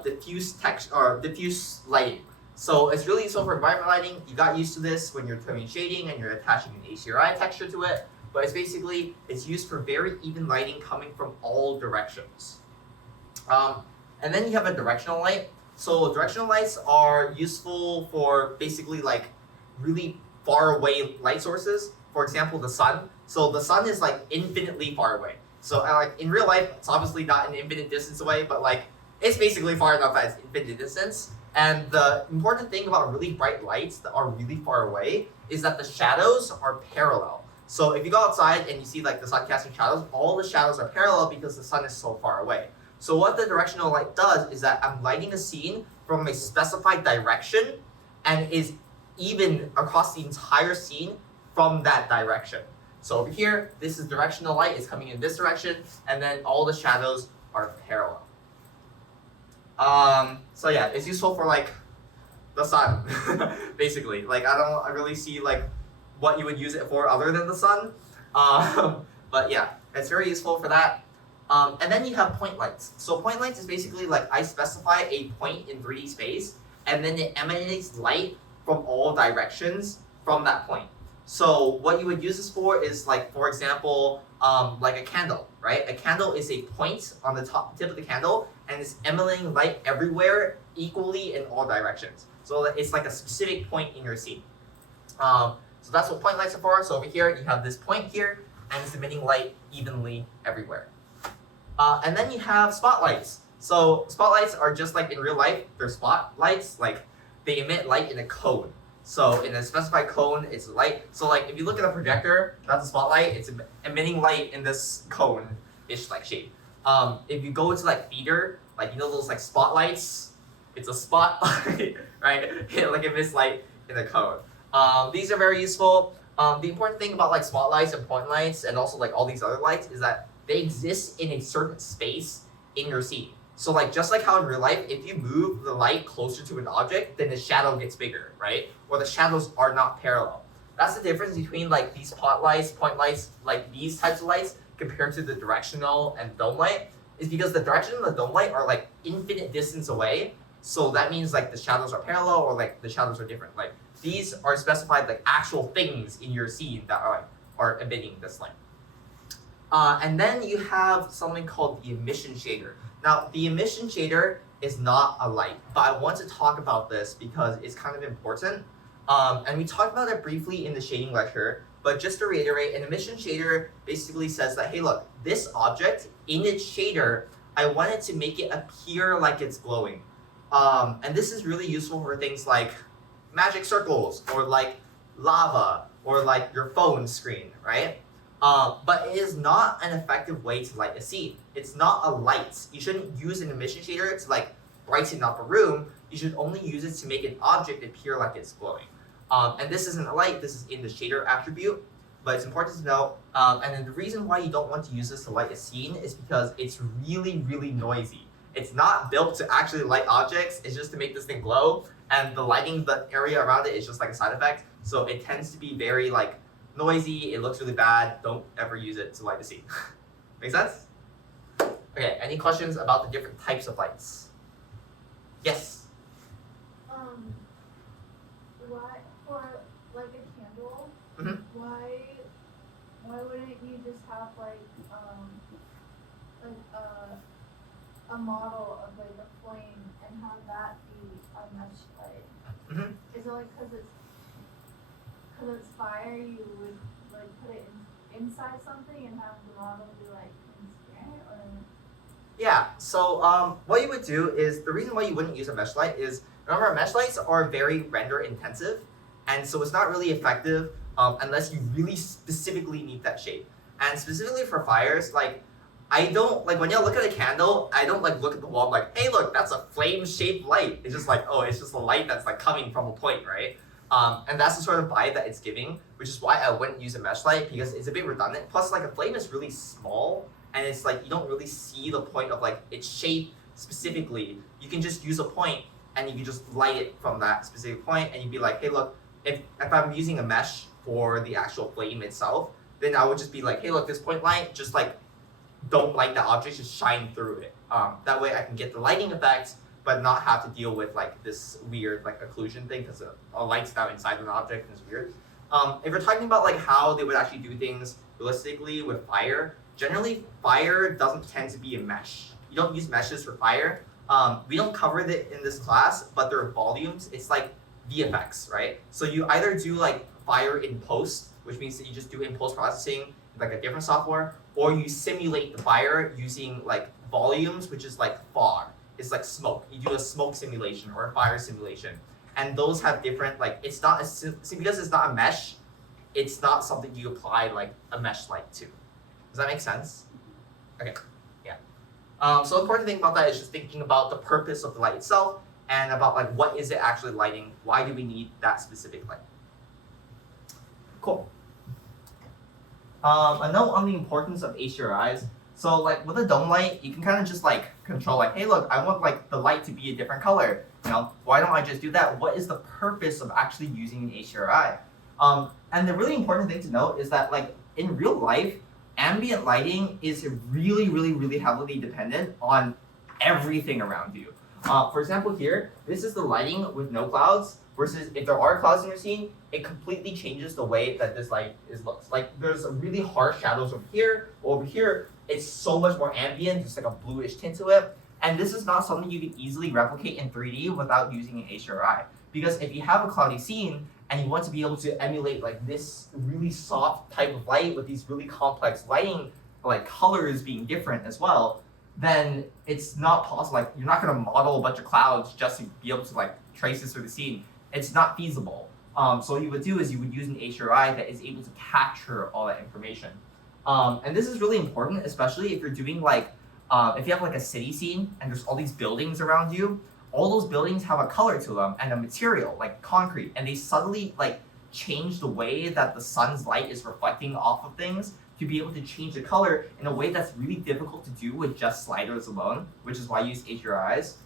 diffuse text or diffuse lighting. So it's really useful for environment lighting. You got used to this when you're doing shading and you're attaching an HDRI texture to it. But it's basically, it's used for very even lighting coming from all directions. And then you have a directional light. So directional lights are useful for basically like really far away light sources. For example, the sun. So the sun is like infinitely far away. So like in real life, it's obviously not an infinite distance away, but like it's basically far enough that it's infinite distance. And the important thing about really bright lights that are really far away is that the shadows are parallel. So if you go outside and you see like the sun casting shadows, all the shadows are parallel because the sun is so far away. So what the directional light does is that I'm lighting a scene from a specified direction and is even across the entire scene from that direction. So over here, this is directional light, it's coming in this direction, and then all the shadows are parallel. So yeah, it's useful for like the sun, basically. Like I really see like what you would use it for other than the sun. But yeah, it's very useful for that. And then you have point lights. So point lights is basically like I specify a point in 3D space and then it emanates light from all directions from that point. So what you would use this for is like, for example, like a candle, right? A candle is a point on the tip of the candle and it's emanating light everywhere equally in all directions. So it's like a specific point in your scene. So that's what point lights are for. So over here, you have this point here, and it's emitting light evenly everywhere. And then you have spotlights. So spotlights are just like in real life, they're spotlights, like they emit light in a cone. So in a specified cone, it's light. So like if you look at a projector, that's a spotlight, it's emitting light in this cone-ish like shape. If you go to like theater, like you know those like spotlights, it's a spotlight, right? It like emits light in a cone. These are very useful. The important thing about like spotlights and point lights and also like all these other lights is that they exist in a certain space in your scene. So like just like how in real life, if you move the light closer to an object, then the shadow gets bigger, right? Or the shadows are not parallel. That's the difference between like these spotlights, point lights, like these types of lights compared to the directional and dome light, is because the direction and the dome light are like infinite distance away. So that means like the shadows are parallel or like the shadows are different. Like these are specified like actual things in your scene that are emitting this light. And then you have something called the emission shader. Now, the emission shader is not a light, but I want to talk about this because it's kind of important. And we talked about it briefly in the shading lecture, but just to reiterate, an emission shader basically says that, hey, look, this object in its shader, I wanted to make it appear like it's glowing. And this is really useful for things like magic circles or like lava or like your phone screen, right? But it is not an effective way to light a scene. It's not a light. You shouldn't use an emission shader to like brighten up a room. You should only use it to make an object appear like it's glowing. And this isn't a light, this is in the shader attribute, but it's important to know. And then the reason why you don't want to use this to light a scene is because it's really, really noisy. It's not built to actually light objects, it's just to make this thing glow, and the lighting, the area around it is just like a side effect. So it tends to be very like noisy, it looks really bad, don't ever use it to light a scene. Make sense? Okay, any questions about the different types of lights? Yes? Why for like a candle? Mhm. Why wouldn't you just have like a model of like a flame and have that be a mesh light? Mhm. Is it like because it's fire you would like put it inside something and have the model be like transparent or? Yeah, so what you would do is, the reason why you wouldn't use a mesh light is, remember, mesh lights are very render intensive, and so it's not really effective unless you really specifically need that shape. And specifically for fires, like, I don't, like, when you look at a candle, I don't like look at the wall like, hey look, that's a flame shaped light. It's just like, oh, it's just a light that's like coming from a point, right? And that's the sort of vibe that it's giving, which is why I wouldn't use a mesh light, because it's a bit redundant. Plus, like, a flame is really small, and it's like you don't really see the point of like its shape specifically. You can just use a point and you can just light it from that specific point, and you'd be like, hey look, if I'm using a mesh for the actual flame itself, then I would just be like, hey look, this point light, just like don't light the object, just shine through it. That way I can get the lighting effect but not have to deal with like this weird like occlusion thing, because a light's now inside an object and it's weird. If you're talking about like how they would actually do things realistically with fire, generally fire doesn't tend to be a mesh. You don't use meshes for fire. We don't cover it in this class, but there are volumes. It's like VFX, right? So you either do like fire in post, which means that you just do in post processing like a different software, or you simulate the fire using like volumes, which is like fog. It's like smoke. You do a smoke simulation or a fire simulation, and those have different like, it's not because it's not a mesh. It's not something you apply like a mesh light to. Does that make sense? Okay, yeah. So the important thing about that is just thinking about the purpose of the light itself and about like what is it actually lighting? Why do we need that specific light? Cool. A note on the importance of HDRIs. So like with a dome light, you can kind of just like control like, hey look, I want like the light to be a different color. You know, why don't I just do that? What is the purpose of actually using an HDRI? And the really important thing to note is that like in real life, ambient lighting is really, really, really heavily dependent on everything around you. For example here, this is the lighting with no clouds, versus if there are clouds in your scene, it completely changes the way that this light looks. Like there's really harsh shadows over here, it's so much more ambient, just like a bluish tint to it. And this is not something you can easily replicate in 3D without using an HDRI. Because if you have a cloudy scene and you want to be able to emulate like this really soft type of light with these really complex lighting, like colors being different as well, then it's not possible. Like you're not going to model a bunch of clouds just to be able to like trace this through the scene. It's not feasible. So what you would do is you would use an HDRI that is able to capture all that information. And this is really important, especially if you're doing like, if you have like a city scene and there's all these buildings around you, all those buildings have a color to them and a material like concrete, and they subtly like change the way that the sun's light is reflecting off of things to be able to change the color in a way that's really difficult to do with just sliders alone, which is why I use HDRIs.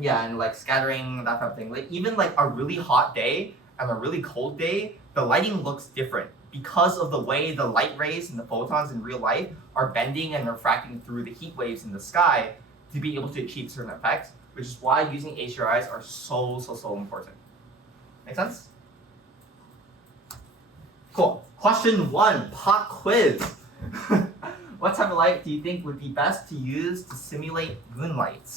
Yeah, and like scattering, that type of thing. Like even like a really hot day and a really cold day, the lighting looks different because of the way the light rays and the photons in real life are bending and refracting through the heat waves in the sky to be able to achieve certain effects, which is why using HDRIs are so important. Make sense? Cool. Question 1, pop quiz. What type of light do you think would be best to use to simulate moonlight?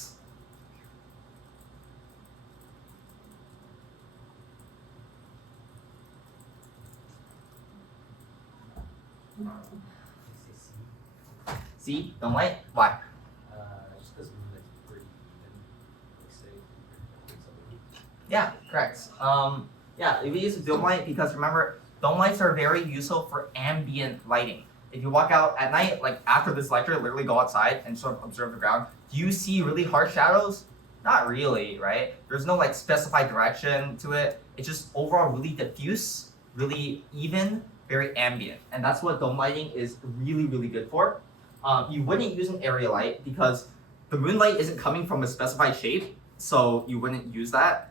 See, dome light. Why? Just because moonlight's pretty even, like say, Yeah, correct. Yeah, we use dome light because remember, dome lights are very useful for ambient lighting. If you walk out at night, like after this lecture, literally go outside and sort of observe the ground. Do you see really harsh shadows? Not really, right? There's no like specified direction to it. It's just overall really diffuse, really even, very ambient. And that's what dome lighting is really, really good for. You wouldn't use an area light because the moonlight isn't coming from a specified shape, so you wouldn't use that.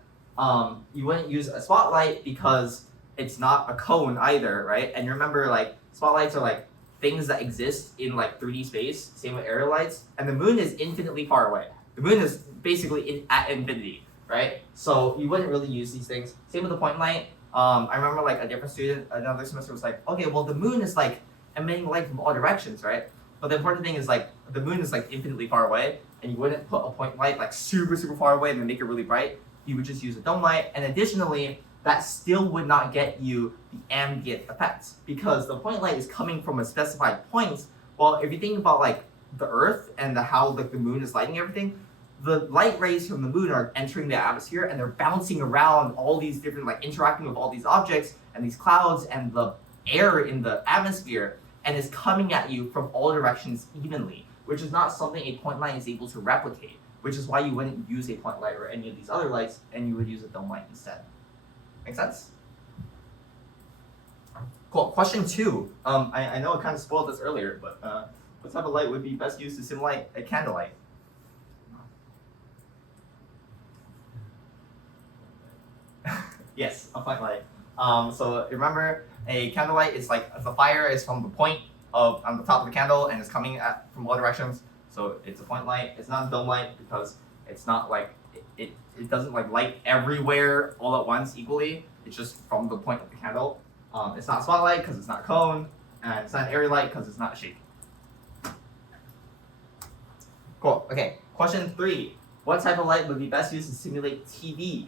You wouldn't use a spotlight because it's not a cone either, right? And remember, like spotlights are like things that exist in like 3D space. Same with area lights, and the moon is infinitely far away. The moon is basically at infinity, right? So you wouldn't really use these things. Same with the point light. I remember like a different student another semester was like, okay, well the moon is like emitting light from all directions, right? But the important thing is like the moon is like infinitely far away, and you wouldn't put a point light like super far away and then make it really bright. You would just use a dome light, and additionally, that still would not get you the ambient effects because the point light is coming from a specified point. Well, if you think about like the Earth and how like the moon is lighting everything, the light rays from the moon are entering the atmosphere and they're bouncing around all these different like interacting with all these objects and these clouds and the air in the atmosphere, and is coming at you from all directions evenly, which is not something a point light is able to replicate, which is why you wouldn't use a point light or any of these other lights, and you would use a dome light instead. Make sense? Cool. Question 2. I know I kind of spoiled this earlier, but what type of light would be best used to simulate a candlelight? Yes, a point light. So remember, a candlelight is like the fire is from the point of on the top of the candle and it's coming from all directions. So it's a point light. It's not a dome light because it's not like it doesn't like light everywhere all at once equally. It's just from the point of the candle. It's not a spotlight because it's not a cone, and it's not an area light because it's not a shape. Cool. Okay. Question 3. What type of light would be best used to simulate TV?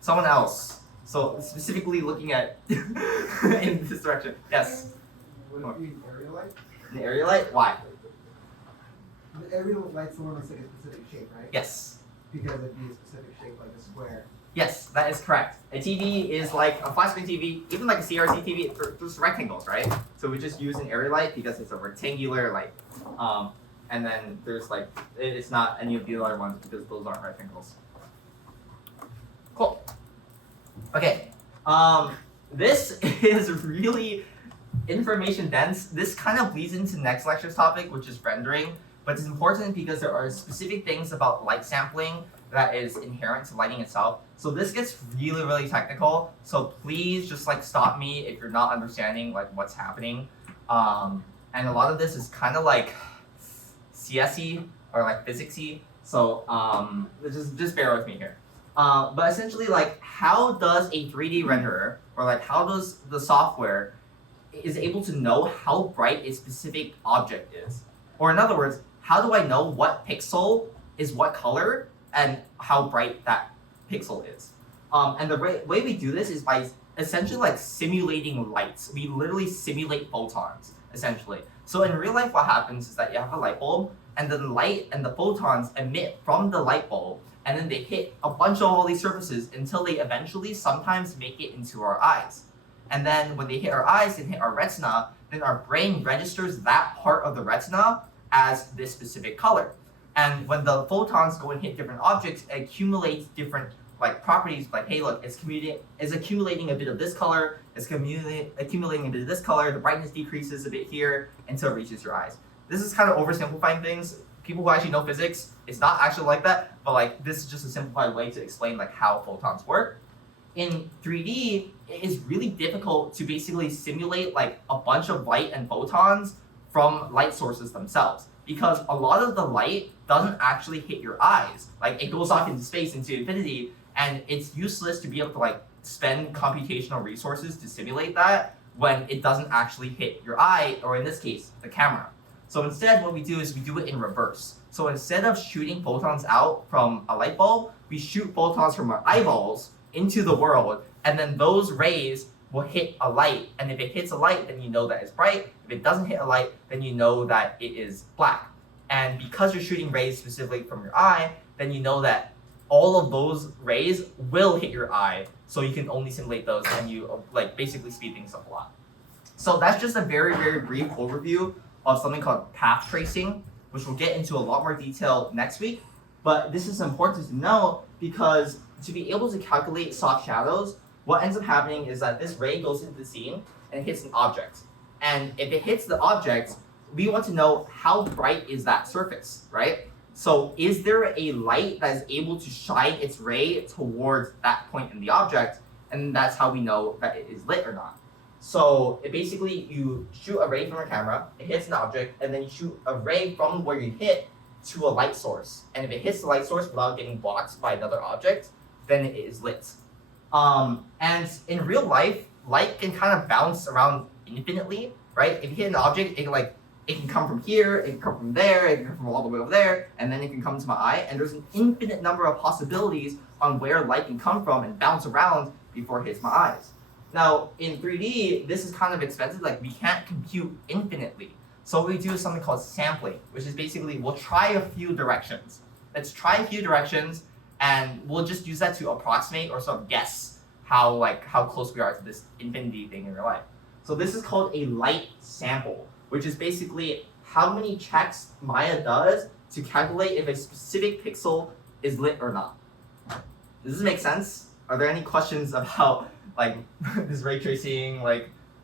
Someone else. So specifically looking at in this direction. Yes. Would it be an area light? An area light? Why? The area light's the one that's like a specific shape, right? Yes. Because it'd be a specific shape, like a square. Yes, that is correct. A TV is like a flat screen TV, even like a CRT TV, they're just rectangles, right? So we just use an area light because it's a rectangular light. And then there's like, it's not any of the other ones because those aren't rectangles. Cool. Okay. This is really information dense. This kind of bleeds into next lecture's topic, which is rendering. But it's important because there are specific things about light sampling that is inherent to lighting itself. So this gets really technical. So please just like stop me if you're not understanding like what's happening. And a lot of this is kind of like CSE or like physicsy. So just bear with me here. But essentially, like, how does a 3D renderer or like how does the software is able to know how bright a specific object is? Or in other words, how do I know what pixel is what color and how bright that pixel is? And the way we do this is by essentially like simulating lights. We literally simulate photons, essentially. So in real life, what happens is that you have a light bulb, and then the light and the photons emit from the light bulb, and then they hit a bunch of all these surfaces until they eventually sometimes make it into our eyes. And then when they hit our eyes and hit our retina, then our brain registers that part of the retina as this specific color. And when the photons go and hit different objects, it accumulates different like properties, like, hey, look, it's accumulating a bit of this color, it's accumulating a bit of this color, the brightness decreases a bit here until it reaches your eyes. This is kind of oversimplifying things. People who actually know physics, it's not actually like that, but like this is just a simplified way to explain like how photons work. In 3D, it is really difficult to basically simulate like a bunch of light and photons from light sources themselves, because a lot of the light doesn't actually hit your eyes. Like it goes off into space, into infinity, and it's useless to be able to like spend computational resources to simulate that when it doesn't actually hit your eye, or in this case, the camera. So instead, what we do is we do it in reverse. So instead of shooting photons out from a light bulb, we shoot photons from our eyeballs into the world, and then those rays will hit a light. And if it hits a light, then you know that it's bright. If it doesn't hit a light, then you know that it is black. And because you're shooting rays specifically from your eye, then you know that all of those rays will hit your eye. So you can only simulate those, and you like basically speed things up a lot. So that's just a very, very brief overview of something called path tracing, which we'll get into a lot more detail next week. But this is important to know because to be able to calculate soft shadows, what ends up happening is that this ray goes into the scene and hits an object. And if it hits the object, we want to know how bright is that surface, right? So is there a light that is able to shine its ray towards that point in the object? And that's how we know that it is lit or not. So it basically, you shoot a ray from a camera, it hits an object, and then you shoot a ray from where you hit to a light source. And if it hits the light source without getting blocked by another object, then it is lit. And in real life, light can kind of bounce around infinitely, right? If you hit an object, it can come from here, it can come from there, it can come from all the way over there, and then it can come to my eye. And there's an infinite number of possibilities on where light can come from and bounce around before it hits my eyes. Now, in 3D, this is kind of expensive. Like, we can't compute infinitely. So what we do is something called sampling, which is basically we'll try a few directions. Let's try a few directions, and we'll just use that to approximate or sort of guess how close we are to this infinity thing in real life. So this is called a light sample, which is basically how many checks Maya does to calculate if a specific pixel is lit or not. Does this make sense? Are there any questions about this ray tracing,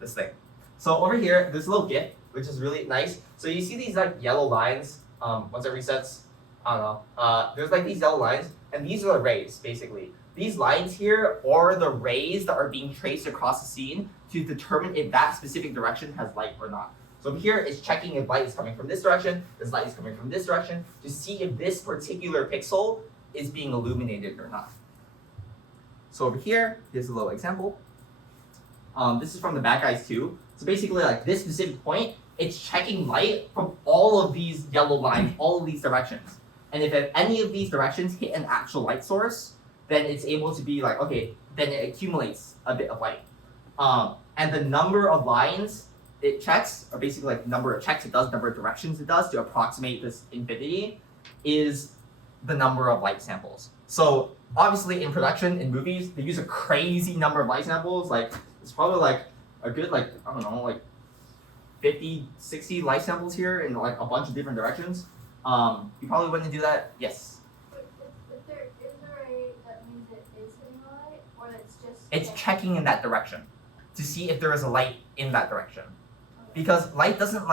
this thing? So over here, there's a little GIF, which is really nice. So you see these yellow lines, once it resets, I don't know. There's these yellow lines, and these are the rays, basically. These lines here are the rays that are being traced across the scene to determine if that specific direction has light or not. So over here, it's checking if light is coming from this direction, this light is coming from this direction, to see if this particular pixel is being illuminated or not. So over here, here's a little example. This is from the bad guys too. So basically, this specific point, it's checking light from all of these yellow lines, all of these directions. And if any of these directions hit an actual light source, then it's able to be okay, then it accumulates a bit of light. And the number of lines it checks, or basically number of checks it does, number of directions it does to approximate this infinity, is the number of light samples. So obviously in production, in movies, they use a crazy number of light samples. It's probably a good I don't know, 50, 60 light samples here in a bunch of different directions. You probably wouldn't do that. Yes. If there is a ray, that means it is hitting a light, or it's just. It's checking in that direction to see if there is a light in that direction. Because light doesn't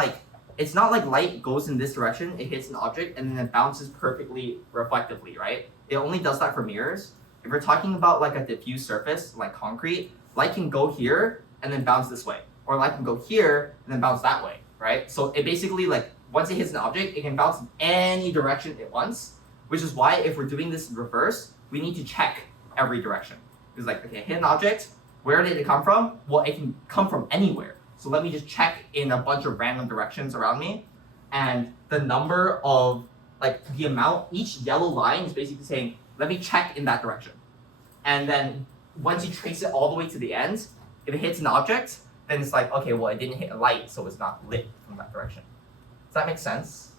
it's not like light goes in this direction, it hits an object, and then it bounces perfectly reflectively, right? It only does that for mirrors. If we're talking about a diffuse surface, like concrete, light can go here and then bounce this way. Or light can go here and then bounce that way, right? So it basically, once it hits an object, it can bounce in any direction it wants, which is why if we're doing this in reverse, we need to check every direction. It's okay, hit an object, where did it come from? Well, it can come from anywhere. So let me just check in a bunch of random directions around me. And the number of, the amount, each yellow line is basically saying, let me check in that direction. And then once you trace it all the way to the end, if it hits an object, then it's okay, well, it didn't hit a light, so it's not lit from that direction. Does that make sense?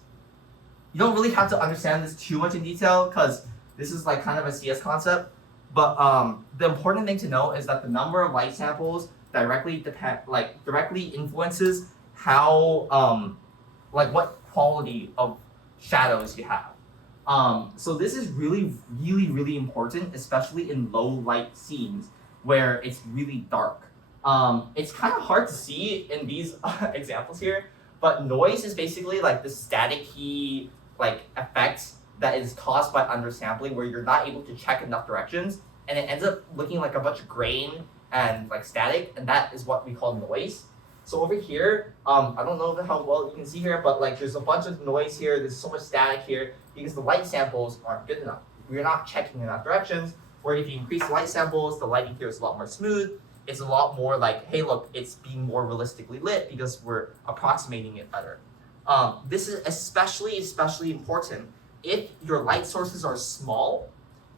You don't really have to understand this too much in detail because this is kind of a CS concept. But the important thing to know is that the number of light samples directly influences how what quality of shadows you have. So this is really, really, really important, especially in low light scenes where it's really dark. It's kind of hard to see in these examples here, but noise is basically the staticky effect that is caused by undersampling, where you're not able to check enough directions, and it ends up looking like a bunch of grain and static, and that is what we call noise. So over here, I don't know how well you can see here, but there's a bunch of noise here, there's so much static here, because the light samples aren't good enough. We're not checking enough directions, Where if you increase light samples, the lighting here is a lot more smooth. It's a lot more like, hey, look, it's being more realistically lit because we're approximating it better. This is especially important if your light sources are small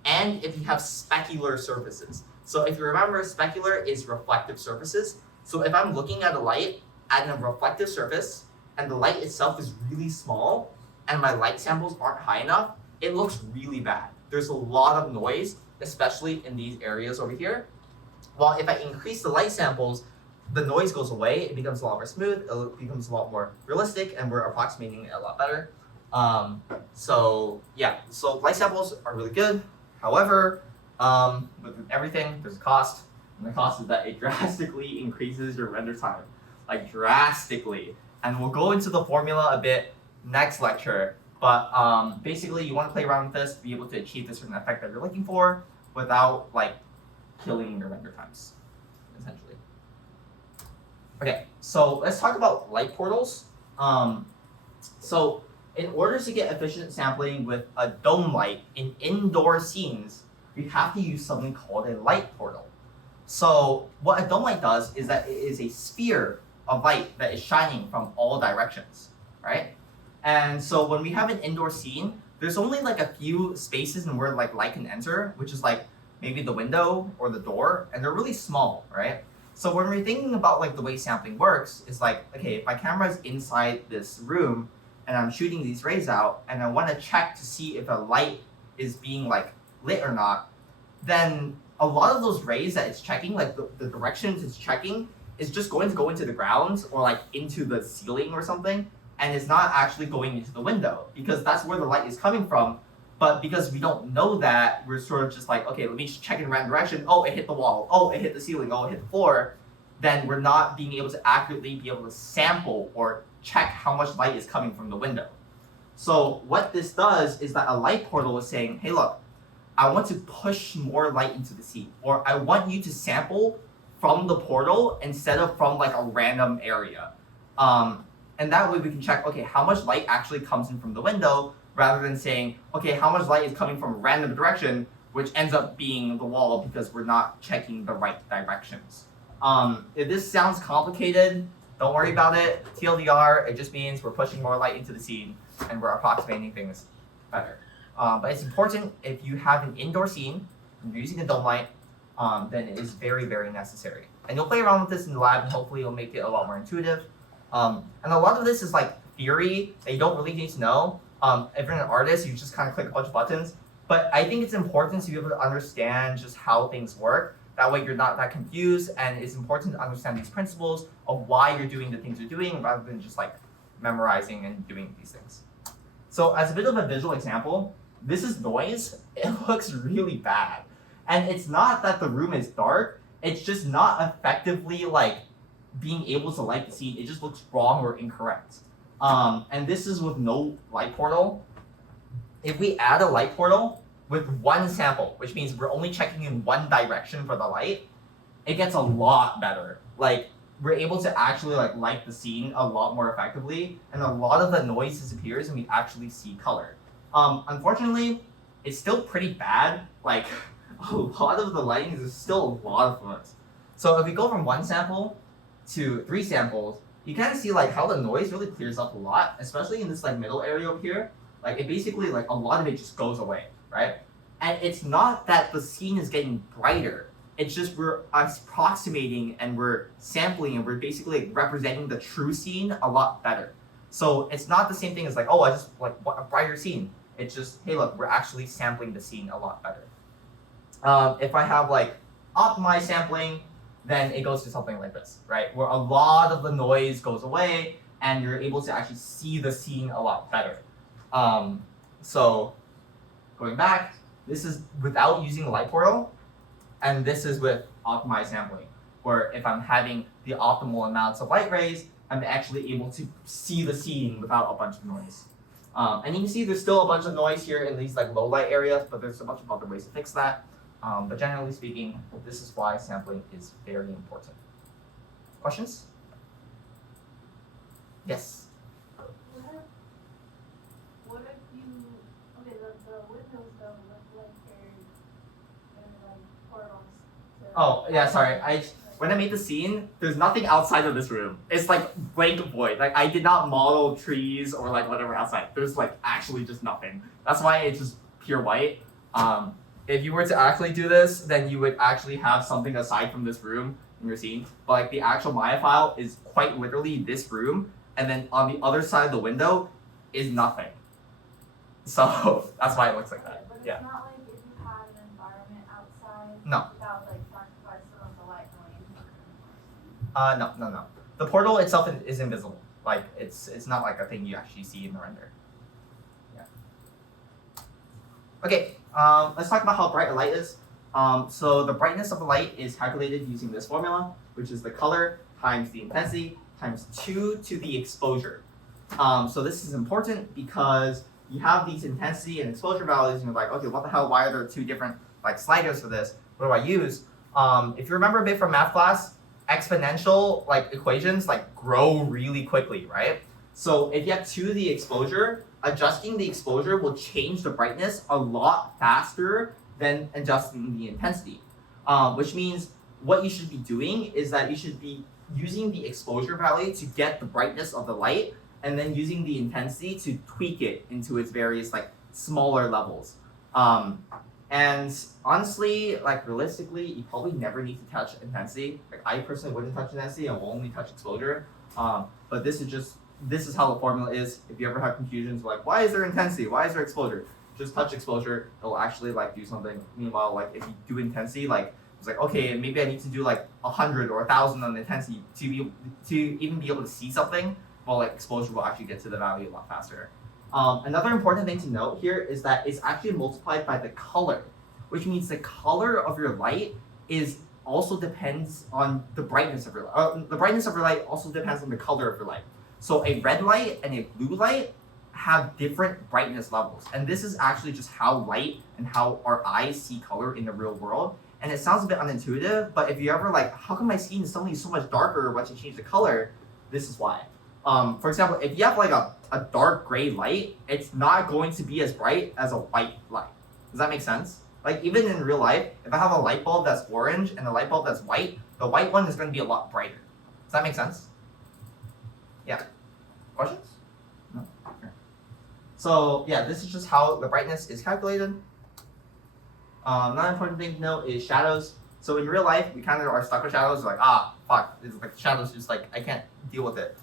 and if you have specular surfaces. So if you remember, specular is reflective surfaces. So if I'm looking at a light at a reflective surface and the light itself is really small and my light samples aren't high enough, it looks really bad. There's a lot of noise, especially in these areas over here. While if I increase the light samples, the noise goes away, it becomes a lot more smooth, it becomes a lot more realistic, and we're approximating it a lot better. So light samples are really good. However, with everything, there's a cost, and the cost is that it drastically increases your render time, like drastically. And we'll go into the formula a bit next lecture, but basically you want to play around with this to be able to achieve the certain effect that you're looking for without like killing your render times, essentially. Okay, so let's talk about light portals. So in order to get efficient sampling with a dome light in indoor scenes, we have to use something called a light portal. So what a dome light does is that it is a sphere of light that is shining from all directions, right? And so when we have an indoor scene, there's only like a few spaces and where like light can enter, which is like maybe the window or the door, and they're really small, right? So when we're thinking about like the way sampling works, it's like, okay, if my camera is inside this room and I'm shooting these rays out and I want to check to see if a light is being like lit or not, then a lot of those rays that it's checking, like the directions it's checking, is just going to go into the ground or like into the ceiling or something, and it's not actually going into the window because that's where the light is coming from. But because we don't know that, we're sort of just like, okay, let me just check in random direction. Oh, it hit the wall. Oh, it hit the ceiling. Oh, it hit the floor. Then we're not being able to accurately be able to sample or check how much light is coming from the window. So what this does is that a light portal is saying, hey, look, I want to push more light into the scene, or I want you to sample from the portal instead of from like a random area. And that way we can check, okay, how much light actually comes in from the window, rather than saying, okay, how much light is coming from a random direction, which ends up being the wall because we're not checking the right directions. If this sounds complicated, don't worry about it. TLDR, it just means we're pushing more light into the scene and we're approximating things better. But it's important if you have an indoor scene and you're using a dome light, then it is very, very necessary. And you'll play around with this in the lab and hopefully it'll make it a lot more intuitive. And a lot of this is like theory that you don't really need to know. If you're an artist, you just kind of click a bunch of buttons. But I think it's important to be able to understand just how things work. That way you're not that confused, and it's important to understand these principles of why you're doing the things you're doing rather than just like memorizing and doing these things. So as a bit of a visual example, this is noise. It looks really bad. And it's not that the room is dark, it's just not effectively like being able to light the scene. It just looks wrong or incorrect. And this is with no light portal. If we add a light portal with one sample, which means we're only checking in one direction for the light, it gets a lot better. Like we're able to actually like light the scene a lot more effectively, and a lot of the noise disappears and we actually see color. Unfortunately, it's still pretty bad. Like a lot of the lighting is still a lot of noise. So if we go from one sample to 3 samples, you kind of see like how the noise really clears up a lot, especially in this like middle area over here. Like it basically like a lot of it just goes away, right? And it's not that the scene is getting brighter. It's just we're approximating and we're sampling and we're basically like representing the true scene a lot better. So it's not the same thing as like, oh, I just like want a brighter scene. It's just, hey, look, we're actually sampling the scene a lot better. If I have like optimized sampling, then it goes to something like this, right? Where a lot of the noise goes away and you're able to actually see the scene a lot better. So going back, this is without using the light portal, and this is with optimized sampling, where if I'm having the optimal amounts of light rays, I'm actually able to see the scene without a bunch of noise. And you can see there's still a bunch of noise here in these like low light areas, but there's a bunch of other ways to fix that. But generally speaking, this is why sampling is very important. Questions? Yes? What if you, okay, the windows don't look like they're in the Oh yeah, sorry. When I made the scene, there's nothing outside of this room. It's like blank void. Like I did not model trees or like whatever outside. There's like actually just nothing. That's why it's just pure white. If you were to actually do this, then you would actually have something aside from this room in your scene. But like the actual Maya file is quite literally this room, and then on the other side of the window is nothing. So that's why it looks like that. But it's Yeah. not like if you had an environment outside No. without like sacrifice some of the light noise. No. The portal itself is invisible. Like it's not like a thing you actually see in the render. Yeah. Okay. Let's talk about how bright a light is. So the brightness of a light is calculated using this formula, which is the color times the intensity times 2 to the exposure. So this is important because you have these intensity and exposure values, and you're like, okay, what the hell? Why are there two different like sliders for this? What do I use? If you remember a bit from math class, exponential like equations like grow really quickly, right? So if you have 2 to the exposure, adjusting the exposure will change the brightness a lot faster than adjusting the intensity. Which means what you should be doing is that you should be using the exposure value to get the brightness of the light, and then using the intensity to tweak it into its various like smaller levels. And honestly, like realistically, you probably never need to touch intensity. Like I personally wouldn't touch intensity, I will only touch exposure. But this is how the formula is. If you ever have confusions like why is there intensity, why is there exposure? Just touch exposure, it'll actually like do something. Meanwhile, like if you do intensity, like it's like okay, maybe I need to do like 100 or 1,000 on the intensity to even be able to see something. Well, like exposure will actually get to the value a lot faster. Another important thing to note here is that it's actually multiplied by the color, which means the color of your light is also depends on the brightness of your light. The brightness of your light also depends on the color of your light. So a red light and a blue light have different brightness levels, and this is actually just how light and how our eyes see color in the real world. And it sounds a bit unintuitive, but if you ever like, how come my scene is suddenly so much darker once you change the color? This is why. For example, if you have like a dark gray light, it's not going to be as bright as a white light. Does that make sense? Like even in real life, if I have a light bulb that's orange and a light bulb that's white, the white one is going to be a lot brighter. Does that make sense? Yeah. Questions? No? Okay. So yeah, this is just how the brightness is calculated. Another important thing to note is shadows. So in real life, we kind of are stuck with shadows. Like fuck, it's like shadows just like I can't deal with it.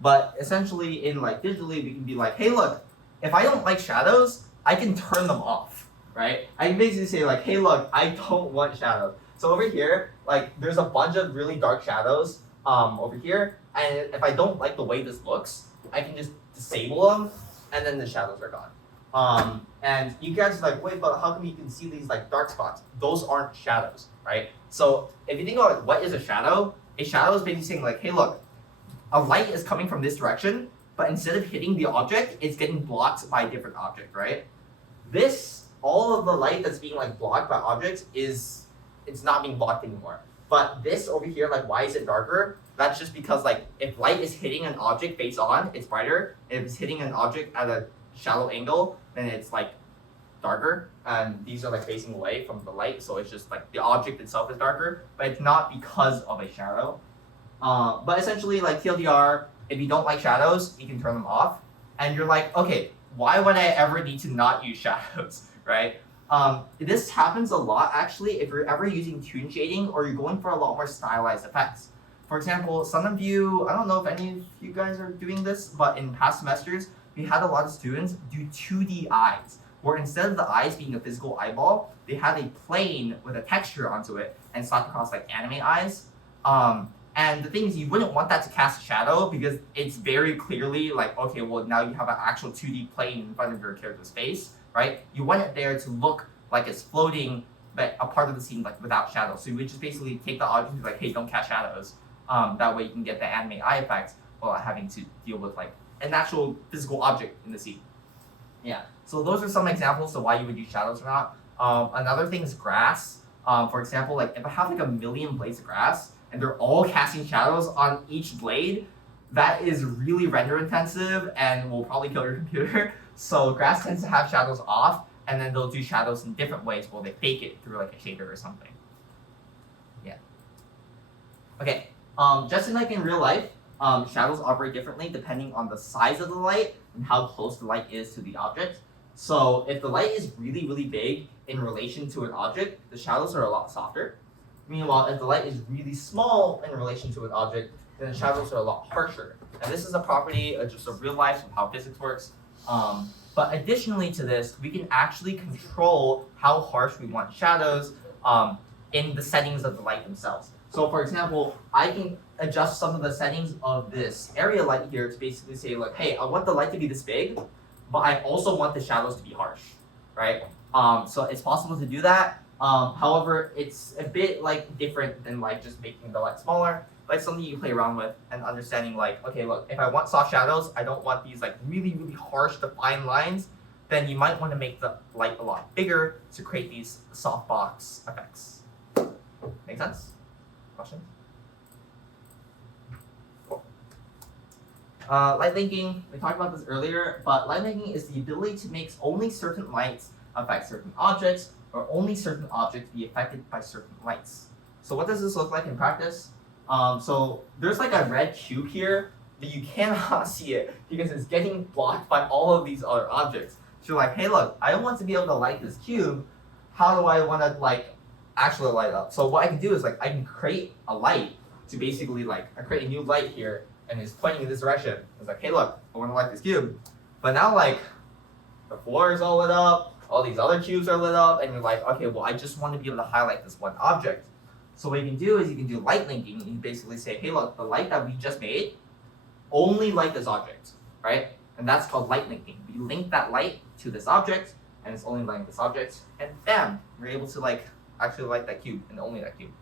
But essentially in like digitally, we can be like, hey look, if I don't like shadows, I can turn them off, right? I can basically say like, hey look, I don't want shadows. So over here, like there's a bunch of really dark shadows over here, and if I don't like the way this looks, I can just disable them, and then the shadows are gone. And you guys are like, wait, but how come you can see these like dark spots? Those aren't shadows, right? So if you think about like, what is a shadow is basically saying like, hey look, a light is coming from this direction, but instead of hitting the object, it's getting blocked by a different object, right? All of the light that's being like blocked by objects it's not being blocked anymore. But this over here, like why is it darker? That's just because like if light is hitting an object face on, it's brighter. If it's hitting an object at a shallow angle, then it's like darker. And these are like facing away from the light, so it's just like the object itself is darker, but it's not because of a shadow. But essentially, like TLDR, if you don't like shadows, you can turn them off. And you're like, okay, why would I ever need to not use shadows, right? This happens a lot actually if you're ever using toon shading or you're going for a lot more stylized effects. For example, some of you, I don't know if any of you guys are doing this, but in past semesters, we had a lot of students do 2D eyes, where instead of the eyes being a physical eyeball, they had a plane with a texture onto it and slapped across like anime eyes. And the thing is, you wouldn't want that to cast a shadow because it's very clearly like, okay, well now you have an actual 2D plane in front of your character's face, right? You want it there to look like it's floating, but a part of the scene like without shadows. So you would just basically take the object and be like, hey, don't cast shadows. That way you can get the anime eye effect without having to deal with like an actual physical object in the scene. Yeah, so those are some examples of why you would use shadows or not. Another thing is grass. For example, like if I have like a million blades of grass, and they're all casting shadows on each blade, that is really render intensive and will probably kill your computer. So grass tends to have shadows off, and then they'll do shadows in different ways while they fake it through like a shader or something. Okay, just like in real life, shadows operate differently depending on the size of the light and how close the light is to the object. So if the light is really, really big in relation to an object, the shadows are a lot softer. Meanwhile, if the light is really small in relation to an object, then the shadows are a lot harsher. And this is a property just of real life, of how physics works. But additionally to this, we can actually control how harsh we want shadows in the settings of the light themselves. So for example, I can adjust some of the settings of this area light here to basically say like, hey, I want the light to be this big, but I also want the shadows to be harsh, right? So it's possible to do that. However, it's a bit like different than like just making the light smaller, but it's something you play around with and understanding like, okay, look, if I want soft shadows, I don't want these like really, really harsh defined lines, then you might want to make the light a lot bigger to create these softbox effects. Make sense? Questions? Cool. Light linking, we talked about this earlier, but light linking is the ability to make only certain lights affect certain objects, or only certain objects be affected by certain lights. So what does this look like in practice? So there's like a red cube here, but you cannot see it because it's getting blocked by all of these other objects. So you're like, hey look, I want to be able to light this cube, how do I want to like actually light up? So what I can do is like I can create a light to basically like I create a new light here and it's pointing in this direction. It's like, hey look, I want to light this cube. But now like the floor is all lit up, all these other cubes are lit up, and you're like, okay, well I just want to be able to highlight this one object. So what you can do is you can do light linking and you basically say, hey look, the light that we just made, only light this object, right? And that's called light linking. We link that light to this object and it's only lighting this object, and bam, you're able to like actually light that cube and only that cube.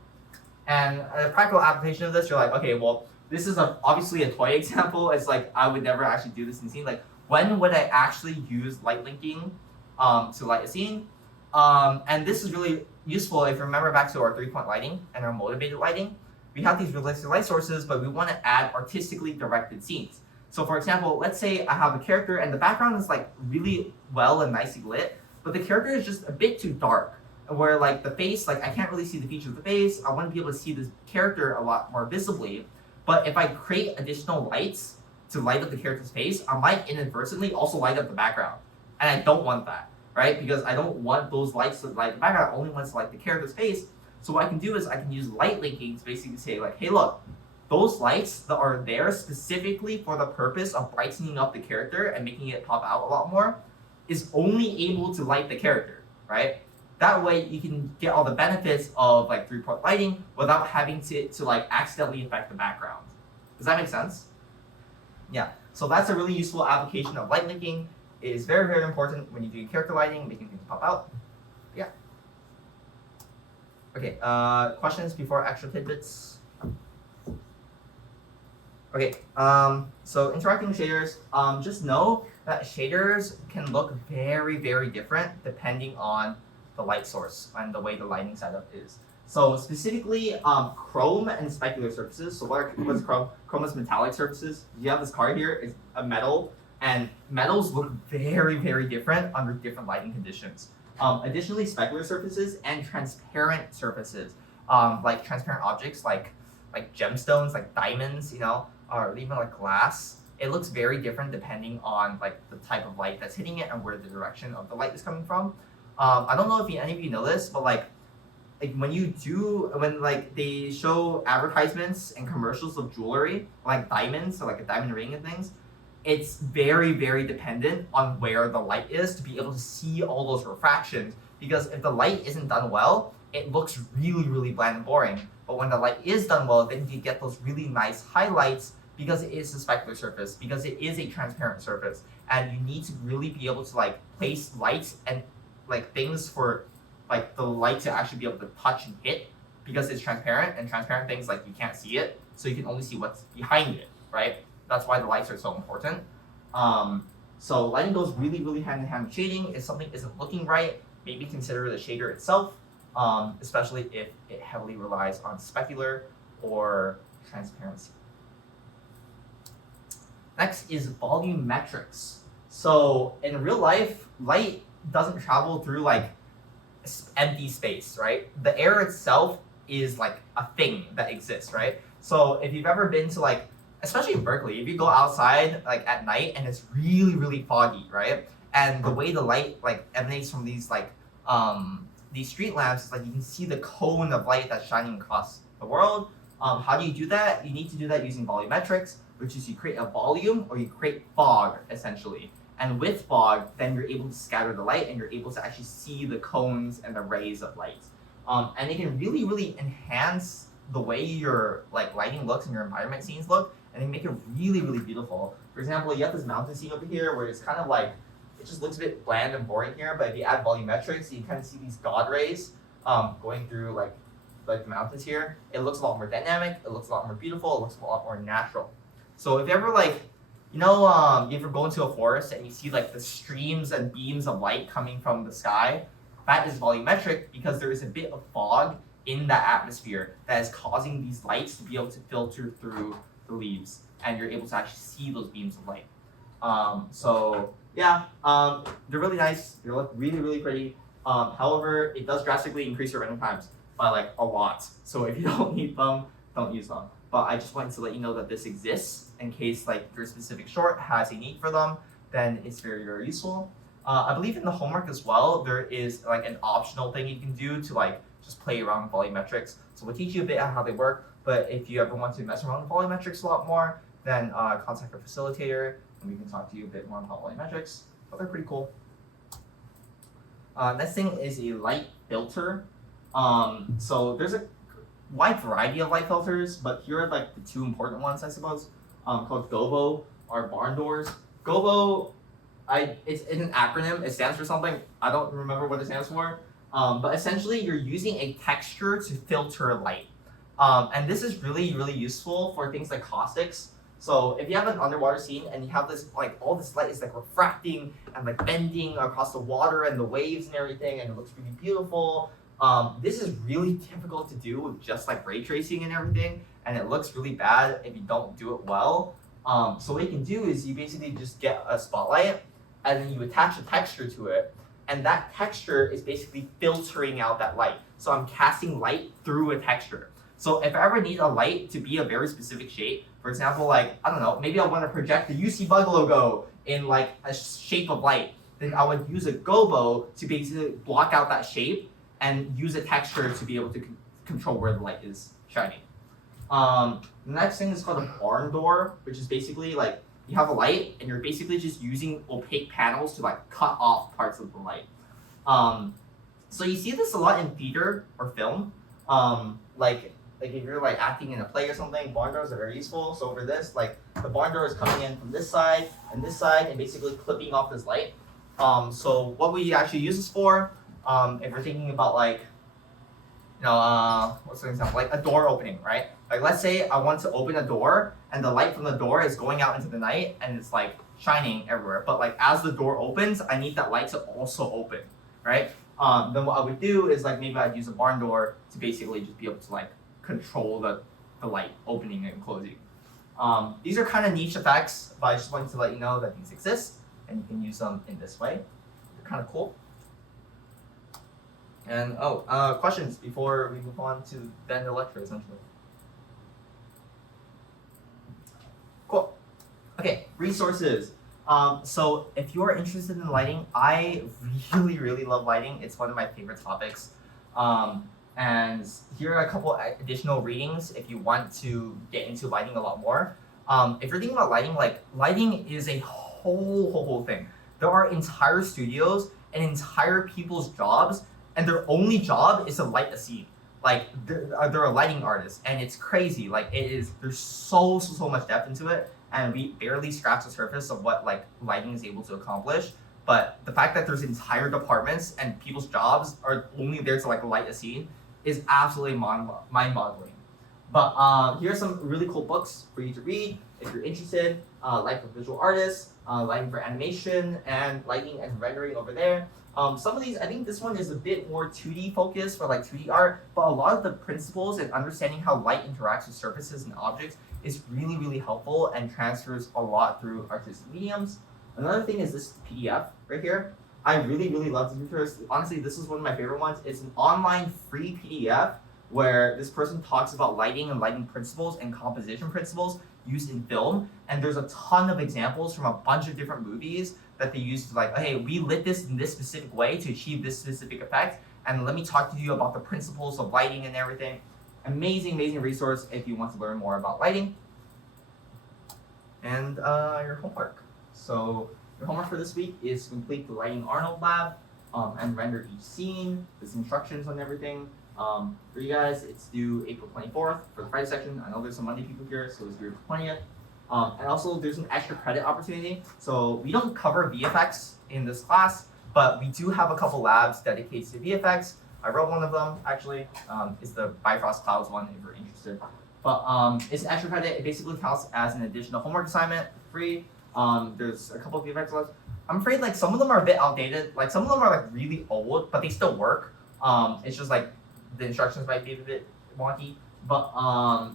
And a practical application of this, you're like, okay, well, this is obviously a toy example. It's like I would never actually do this in scene. Like when would I actually use light linking to light a scene? And this is really useful if you remember back to our 3-point lighting and our motivated lighting. We have these realistic light sources, but we want to add artistically directed scenes. So for example, let's say I have a character and the background is like really well and nicely lit, but the character is just a bit too dark. Where like the face, like I can't really see the features of the face. I want to be able to see this character a lot more visibly. But if I create additional lights to light up the character's face, I might inadvertently also light up the background. And I don't want that, right? Because I don't want those lights to light the background. I only want to light the character's face. So what I can do is I can use light linking to basically say like, hey look, those lights that are there specifically for the purpose of brightening up the character and making it pop out a lot more is only able to light the character, right? That way you can get all the benefits of like 3-point lighting without having to like accidentally affect the background. Does that make sense? Yeah, so that's a really useful application of light linking. It is very, very important when you're doing character lighting, making things pop out. Yeah. Okay, questions before extra tidbits? Okay, so interacting with shaders, just know that shaders can look very, very different depending on the light source and the way the lighting setup is. So specifically, chrome and specular surfaces. So what's chrome? Chrome is metallic surfaces. You have this card here, it's a metal, and metals look very, very different under different lighting conditions. Additionally, specular surfaces and transparent surfaces, like transparent objects like gemstones, like diamonds, you know, or even like glass. It looks very different depending on like the type of light that's hitting it and where the direction of the light is coming from. I don't know if any of you know this, but like when like they show advertisements and commercials of jewelry, like diamonds, so like a diamond ring and things, it's very, very dependent on where the light is to be able to see all those refractions. Because if the light isn't done well, it looks really, really bland and boring. But when the light is done well, then you get those really nice highlights because it is a specular surface, because it is a transparent surface. And you need to really be able to like place lights and like things for like the light to actually be able to touch and hit, because it's transparent, and transparent things like you can't see it, so you can only see what's behind it, right? That's why the lights are so important. So lighting goes really, really hand in hand with shading. If something isn't looking right, maybe consider the shader itself, especially if it heavily relies on specular or transparency. Next is volumetrics. So in real life, light doesn't travel through like empty space, right? The air itself is like a thing that exists, right? So if you've ever been to like, especially in Berkeley, if you go outside like at night and it's really, really foggy, right? And the way the light like emanates from these street lamps is like you can see the cone of light that's shining across the world. How do you do that? You need to do that using volumetrics, which is you create a volume or you create fog essentially. And with fog, then you're able to scatter the light and you're able to actually see the cones and the rays of light. And it can really, really enhance the way your like lighting looks and your environment scenes look, and they make it really, really beautiful. For example, you have this mountain scene over here where it's kind of like, it just looks a bit bland and boring here, but if you add volumetrics, you kind of see these God rays going through like the mountains here. It looks a lot more dynamic, it looks a lot more beautiful, it looks a lot more natural. So if you ever like, you ever go into a forest and you see like the streams and beams of light coming from the sky, that is volumetric because there is a bit of fog in that atmosphere that is causing these lights to be able to filter through the leaves, and you're able to actually see those beams of light. They're really nice. They look really, really pretty. However, it does drastically increase your running times by like a lot. So if you don't need them, don't use them. But I just wanted to let you know that this exists in case like your specific short has a need for them, then it's very, very useful. I believe in the homework as well, there is like an optional thing you can do to like just play around with volumetrics. So we'll teach you a bit on how they work, but if you ever want to mess around with volumetrics a lot more, then contact our facilitator and we can talk to you a bit more about volumetrics, but they're pretty cool. Next thing is a light filter. So there's a wide variety of light filters, but here are like the two important ones, I suppose, called Gobo or barn doors. Gobo, it's an acronym. It stands for something. I don't remember what it stands for. But essentially, you're using a texture to filter light. And this is really, really useful for things like caustics. So if you have an underwater scene and you have this, like all this light is like refracting and like bending across the water and the waves and everything, and it looks really beautiful. This is really difficult to do with just like ray tracing and everything, and it looks really bad if you don't do it well. So what you can do is you basically just get a spotlight and then you attach a texture to it, and that texture is basically filtering out that light. So I'm casting light through a texture. So if I ever need a light to be a very specific shape, for example, like, I don't know, maybe I want to project the UC Bug logo in like a shape of light, then I would use a gobo to basically block out that shape and use a texture to be able to control where the light is shining. The next thing is called a barn door, which is basically like you have a light and you're basically just using opaque panels to like cut off parts of the light. So you see this a lot in theater or film. Like if you're like acting in a play or something, barn doors are very useful. So for this, like the barn door is coming in from this side and basically clipping off this light. So what we actually use this for, if we're thinking about like, what's an example? Like a door opening, right? Like let's say I want to open a door and the light from the door is going out into the night and it's like shining everywhere. But like as the door opens, I need that light to also open, right? Then what I would do is like maybe I'd use a barn door to basically just be able to like control the light opening and closing. These are kind of niche effects, but I just wanted to let you know that these exist and you can use them in this way. They're kind of cool. And questions before we move on to the end of the lecture, essentially. Cool. Okay, resources. So if you're interested in lighting, I really, really love lighting. It's one of my favorite topics. And here are a couple additional readings if you want to get into lighting a lot more. If you're thinking about lighting, like lighting is a whole thing. There are entire studios and entire people's jobs, and their only job is to light a scene. Like they're a lighting artist, and it's crazy. Like there's so much depth into it, and we barely scratch the surface of what like lighting is able to accomplish. But the fact that there's entire departments and people's jobs are only there to like light a scene is absolutely mind-boggling. But here are some really cool books for you to read if you're interested. Light for visual artists, lighting for animation, and lighting and rendering over there. Some of these, I think this one is a bit more 2D focused for like 2D art, but a lot of the principles and understanding how light interacts with surfaces and objects is really, really helpful and transfers a lot through artistic mediums. Another thing is this PDF right here. I really, really love this resource. Honestly, this is one of my favorite ones. It's an online free PDF where this person talks about lighting and lighting principles and composition principles used in film. And there's a ton of examples from a bunch of different movies that they use to like, hey, we lit this in this specific way to achieve this specific effect. And let me talk to you about the principles of lighting and everything. Amazing, amazing resource if you want to learn more about lighting. And your homework. So your homework for this week is to complete the Lighting Arnold lab and render each scene, there's instructions on everything. For you guys, it's due April 24th for the Friday section. I know there's some Monday people here, so it's due April 20th. And also there's an extra credit opportunity. So we don't cover VFX in this class, but we do have a couple labs dedicated to VFX. I wrote one of them actually. It's the Bifrost Clouds one if you're interested. But it's an extra credit. It basically counts as an additional homework assignment for free. There's a couple of VFX labs. I'm afraid like some of them are a bit outdated. Like some of them are like really old, but they still work. It's just like the instructions might be a bit wonky. But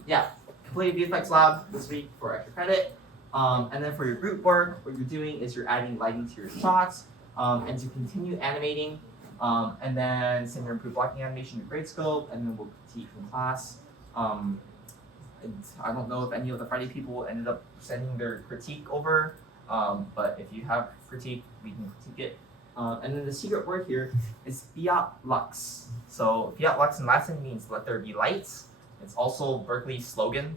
yeah, complete a VFX lab this week for extra credit. And then for your group work, what you're doing is you're adding lighting to your shots. And to continue animating, and then send your improved blocking animation to grade scope, and then we'll critique in class. And I don't know if any of the Friday people ended up sending their critique over, but if you have critique, we can critique it. And then the secret word here is fiat lux. So fiat lux in Latin means let there be lights. It's also Berkeley's slogan.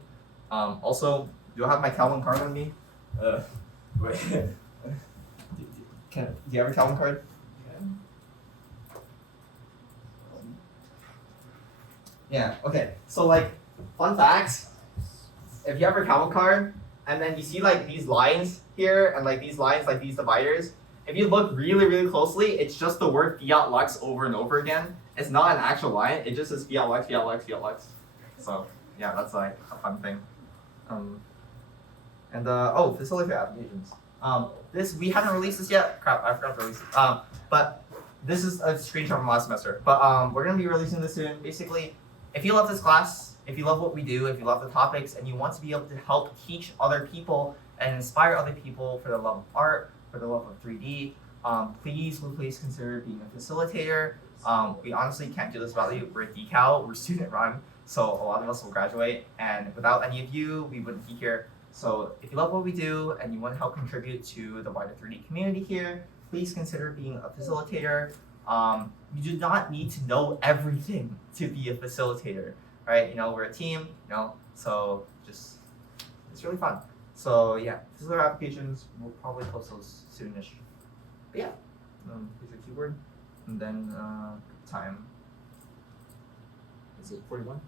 Also, do I have my Calvin card on me? Wait. Do you have a Calvin card? Yeah, okay. So like, fun facts. If you have your Calvin card, and then you see like these lines here, and like these lines, like these dividers, if you look really, really closely, it's just the word fiat lux over and over again. It's not an actual line, it just says fiat lux, fiat lux, fiat lux. So yeah, that's like a fun thing. Oh, facilitator applications. This we haven't released this yet. Crap, I forgot to release it. But this is a screenshot from last semester. But we're gonna be releasing this soon. Basically, if you love this class, if you love what we do, if you love the topics, and you want to be able to help teach other people and inspire other people for the love of art, for the love of 3D, please consider being a facilitator. We honestly can't do this without you. We're a decal, we're student run, so a lot of us will graduate, and without any of you, we wouldn't be here. So if you love what we do and you want to help contribute to the wider 3D community here, please consider being a facilitator. You do not need to know everything to be a facilitator, right? You know, we're a team, you know, so just, it's really fun. So yeah, facilitator applications, we'll probably post those soonish. But yeah, here's your keyword, and then time, is it 41?